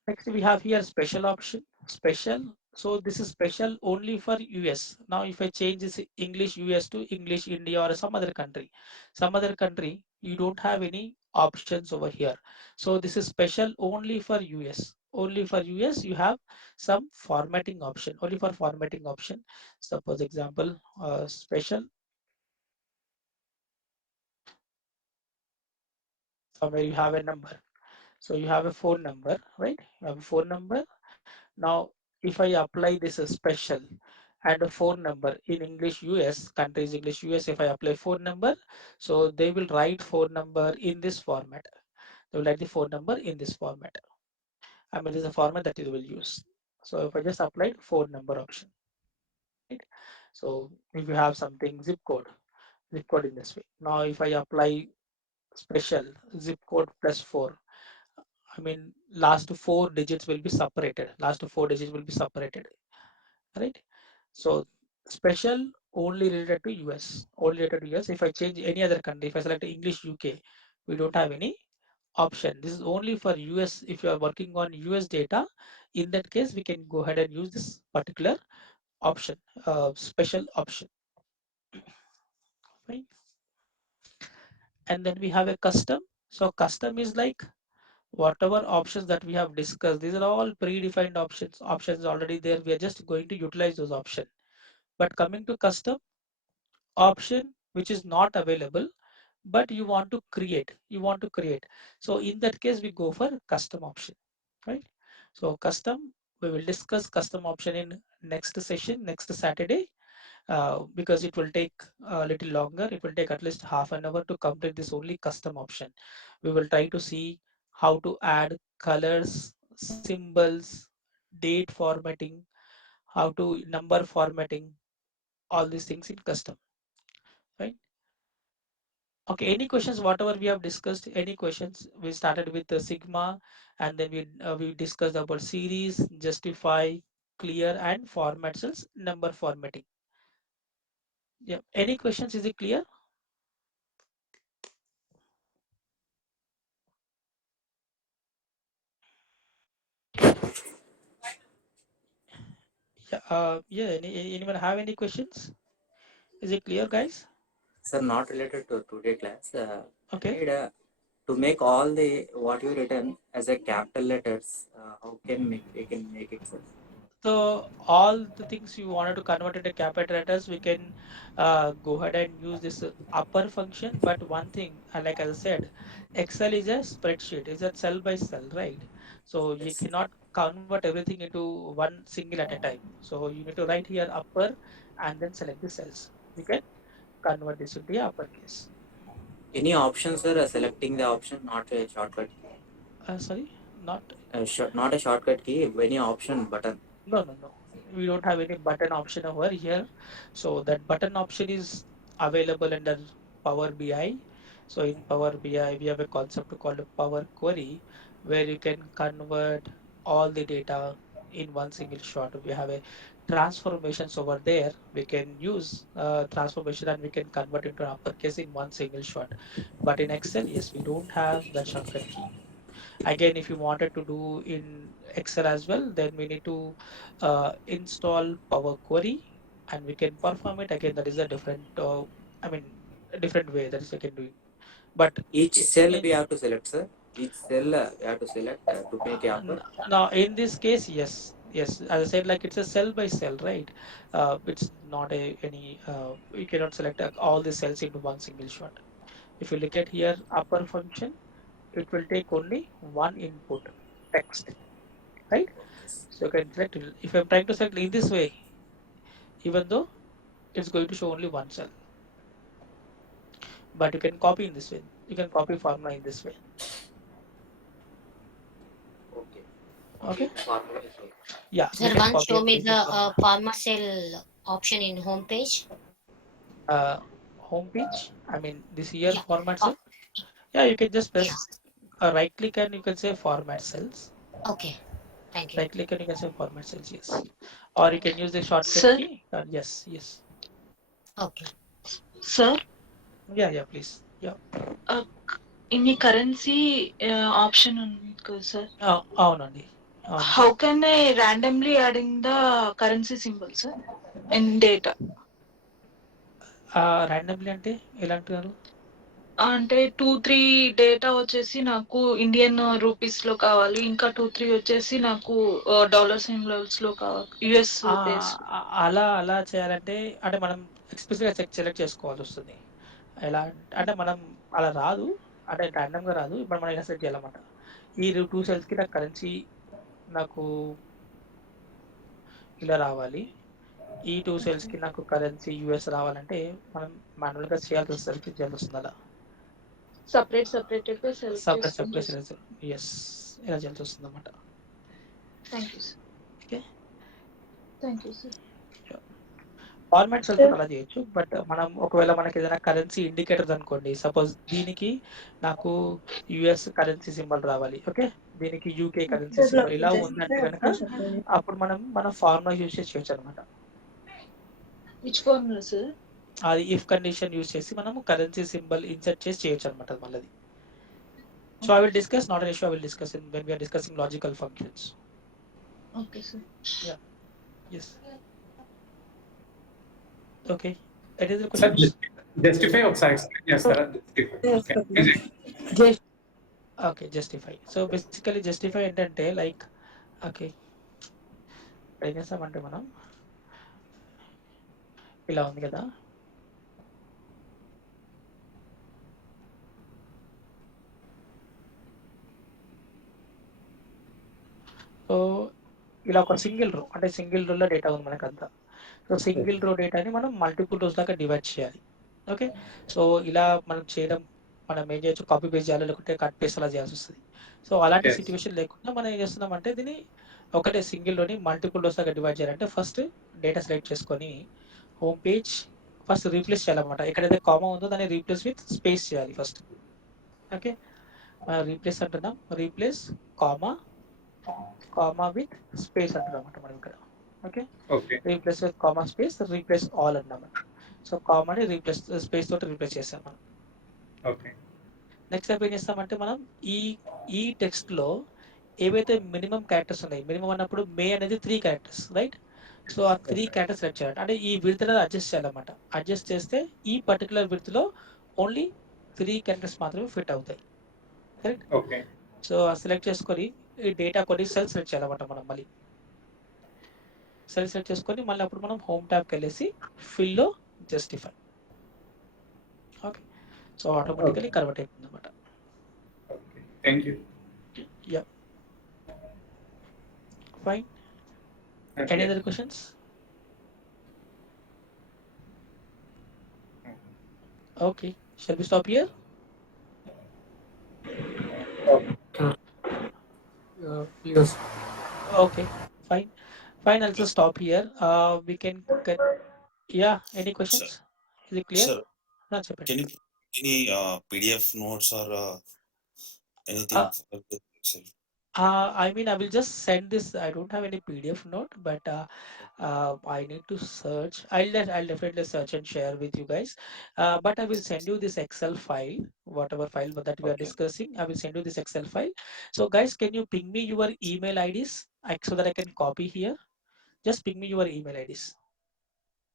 Next we have here special option, special. So this is special only for US. Now if I change this English US to English India or some other country, you don't have any options over here. So this is special only for US. Only for US you have some formatting option, only for formatting option. Suppose example, special, somewhere you have a number. So you have a phone number, right? You have a phone number. Now, if I apply this as special and a phone number in English US, countries English US, if I apply phone number, so they will write phone number in this format. They will write the phone number in this format. I mean, this is a format that you will use. So if I just applied phone number option, right? So if you have something zip code, zip code in this way. Now if I apply special zip code plus 4, I mean last 4 digits will be separated. Last 4 digits will be separated, right? So special only related to US, only related to US. If I change any other country, if I select English UK, we don't have any option. This is only for US. If you are working on US data, in that case, we can go ahead and use this particular option, special option. Fine. And then we have a custom. So custom is like whatever options that we have discussed. These are all predefined options. Options already there. We are just going to utilize those options. But coming to custom option, which is not available, but you want to create. You want to create. So in that case, we go for custom option, right? So custom. We will discuss custom option in next session, next Saturday. Because it will take a little longer. It will take at least half an hour to complete this only custom option. We will try to see how to add colors, symbols, date formatting, how to number formatting, all these things in custom, right? Okay, any questions? Whatever we have discussed, any questions? We started with the Sigma, and then we discussed about series, justify, clear, and format cells, number formatting. Yeah. Any questions? Is it clear? Yeah, yeah. Anyone have any questions? Is it clear, guys? Sir, not related to today class. I Okay. need to make all the what you written as a capital letters. How can we can make it, sir? So all the things you wanted to convert into capital letters, we can go ahead and use this upper function. But one thing, like as I said, Excel is a spreadsheet. It's a cell by cell, right? So you Yes. cannot convert everything into one single at a time. So you need to write here upper and then select the cells. We can convert this into a uppercase. Any options, sir? Selecting the option, not a shortcut key. Sorry, not. Not a shortcut key. Any option button. No, no, no. We don't have any button option over here. So that button option is available under Power BI. So in Power BI, we have a concept called Power Query, where you can convert all the data in one single shot. We have a transformations over there. We can use transformation and we can convert into an uppercase in one single shot. But in Excel, yes, we don't have that shortcut key. Again, if you wanted to do in Excel as well, then we need to install Power Query and we can perform it. Again, that is a different, I mean, a different way that is we can do it. But Each cell we in have to select, sir. Each cell we have to select to make a offer. now in this case, yes, yes, as I said, like it's a cell by cell, right? It's not any, you cannot select all the cells into one single shot. If you look at here, upper function, it will take only one input, text, right? Okay, sir. So you can select it. If I'm trying to select in this way, even though it's going to show only one cell, but you can copy in this way. You can copy formula in this way. Okay. Copy Okay. the formula is okay. Yeah, we Sir, can once copy show and me paste the the formula. Palma cell option in home page. Uh, Home page. I mean, this here Yeah. format Oh, cell. Yeah, you can just yeah. press right click and you can say format cells. Okay. Thank you. Right click and you can say format cells. Yes. Or you can use the shortcut Sir, key. Yes. Yes. Okay. sir, Yeah. Yeah. Please. Yeah. uh, in the currency option ఉంది కదా sir. అవునండి. అవును. How can I randomly adding the currency symbol, sir, in data? Randomly అంటే ఎలా అంటున్నారు? అంటే 2-3 data వచ్చేసి నాకు ఇండియన్ రూపీస్ లో కావాలి, ఇంకా 2-3 వచ్చేసి నాకు డాలర్ సింబల్స్ లో కావాలి, యుఎస్ బేస్. అలా అలా చేయాలంటే అంటే మనం ఎక్స్‌ప్లిసిట్‌గా సెలెక్ట్ చేసుకోవాల్సొస్తుంది. ఎలా అంటే మనం అలా రాదు. అంటే రాండమ్‌గా రాదు. ఇప్పుడు మనం ఇలా సెలెక్ట్ చేయాలన్నమాట. ఈ 2 సెల్స్‌కి నాకు కరెన్సీ నాకు ఇలా రావాలి. ఈ 2 సెల్స్‌కి నాకు కరెన్సీ యూఎస్ రావాలంటే మనం మాన్యువల్‌గా సెలెక్ట్ చేయాల్సొస్తుంది అలా. సెపరేటెడ్ గా సెలెక్ట్ చేసుకొని సెపరేట్ చేస్తాను. యెస్. ఇలా చేయాల్సొస్తుందన్నమాట. Thank you sir. Okay. Thank you sir. Format cells అలా చేయొచ్చు. బట్ మనం ఒకవేళ మనకి ఏదైనా కరెన్సీ ఇండికేటర్స్ అనుకోండి, సపోజ్ దీనికి నాకు యుఎస్ కరెన్సీ సింబల్ రావాలి, ఓకే, దీనికి యూకే కరెన్సీ సింబల్ ఇలా ఉందంటే కనుక అప్పుడు మన ఫార్ములా యూజ్ చేసి చేయొచ్చు అనమాట. Which formula sir? అది ఇఫ్ కండిషన్ యూజ్ చేసి మనము కరెన్సీ సింబల్ ఇన్సర్ట్ చేసి చేయొచ్చు అనమాట మళ్ళీ. So I will discuss, not an issue, I will discuss when we are discussing logical functions. Okay sir. Yeah. Yes. Okay. Any other sir questions? Justify ఒకసారి explain చేస్తారా? Okay, justify. So basically justify ఏంటంటే like, okay ఏం చేస్తామంటే మనం ఇలా ఉంది కదా, so ఇలా ఒక సింగిల్ రో, అంటే సింగిల్ రోలో డేటా ఉంది మనకంతా. సో సింగిల్ రో డేటాని మనం మల్టిపుల్ రోస్ దాకా డివైడ్ చేయాలి. ఓకే, సో ఇలా మనం చేయడం, మనం ఏం చేయొచ్చు, కాపీ పేస్ట్ చేయాలి, లేకుంటే కట్ పేస్ట్ అలా చేయాల్సి వస్తుంది. సో అలాంటి సిచ్యువేషన్ లేకుండా మనం ఏం చేస్తున్నామంటే దీన్ని ఒకటే సింగిల్ రోని మల్టిపుల్ రోస్ దాకా డివైడ్ చేయాలంటే ఫస్ట్ డేటా సెలెక్ట్ చేసుకొని హోమ్ పేజ్ ఫస్ట్ రీప్లేస్ చేయాలన్నమాట. ఎక్కడైతే కామా ఉందో దాన్ని రీప్లేస్ విత్ స్పేస్ చేయాలి ఫస్ట్. ఓకే, రీప్లేస్ అంటున్నాం, రీప్లేస్ కామా విత్ స్పేస్ అంటున్నాం అన్నమాట మనం ఇక్కడ. Okay, replace with comma space, replace all అన్నమాట. సో కామాని రీప్లేస్ స్పేస్ తోటి రీప్లేస్ చేసాం మనం. ఓకే, నెక్స్ట్ స్టెప్ ఏం చేస్తామంటే మనం ఈ టెక్స్ట్ లో ఏవైతే మినిమం క్యారెక్టర్స్ ఉన్నాయి, మినిమం అన్నప్పుడు మే అనేది 3 క్యారెక్టర్స్, రైట్? సో ఆ 3 క్యారెక్టర్స్ సెలెక్ట్ చేయాలి, అంటే ఈ విడ్త్ అనేది అడ్జస్ట్ చేయాలన్నమాట. అడ్జస్ట్ చేస్తే ఈ పర్టికులర్ విడ్త్ లో ఓన్లీ 3 క్యారెక్టర్స్ మాత్రమే ఫిట్ అవుతాయి, కరెక్ట్? ఓకే, సో సెలెక్ట్ చేసుకొని ఈ డేటా కొన్ని సెల్స్ సెలెక్ట్ చేయాలన్నమాట. మనం మళ్ళీ సెల్ సెలెక్ట్ చేసుకొని మళ్ళీ అప్పుడు మనం హోమ్ ట్యాబ్కి వెళ్ళేసి ఫిల్లో justify. Okay, so automatically convert అయిపోతుంది అనమాట. Okay, thank you. Yeah, fine. Any other questions? Okay, shall we stop here? Yes. Okay, fine. Fine, I'll just stop here. We can get, yeah, any questions? Is it clear? Sir, No, చెప్పండి. can you any PDF notes or anything for the Excel? I mean, I will just send this. I don't have any PDF note, but I need to search. I'll definitely search and share with you guys. But I will send you this Excel file, whatever file that we are discussing. I will send you this Excel file. So guys, can you ping me your email IDs so that I can copy here? Just ping me your email IDs.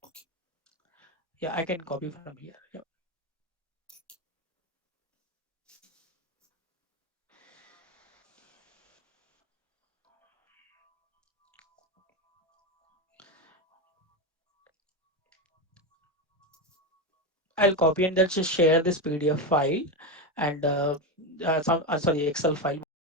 Okay. Yeah, I can copy from here. Yeah. I'll copy and then just share this PDF file and sorry, Excel file.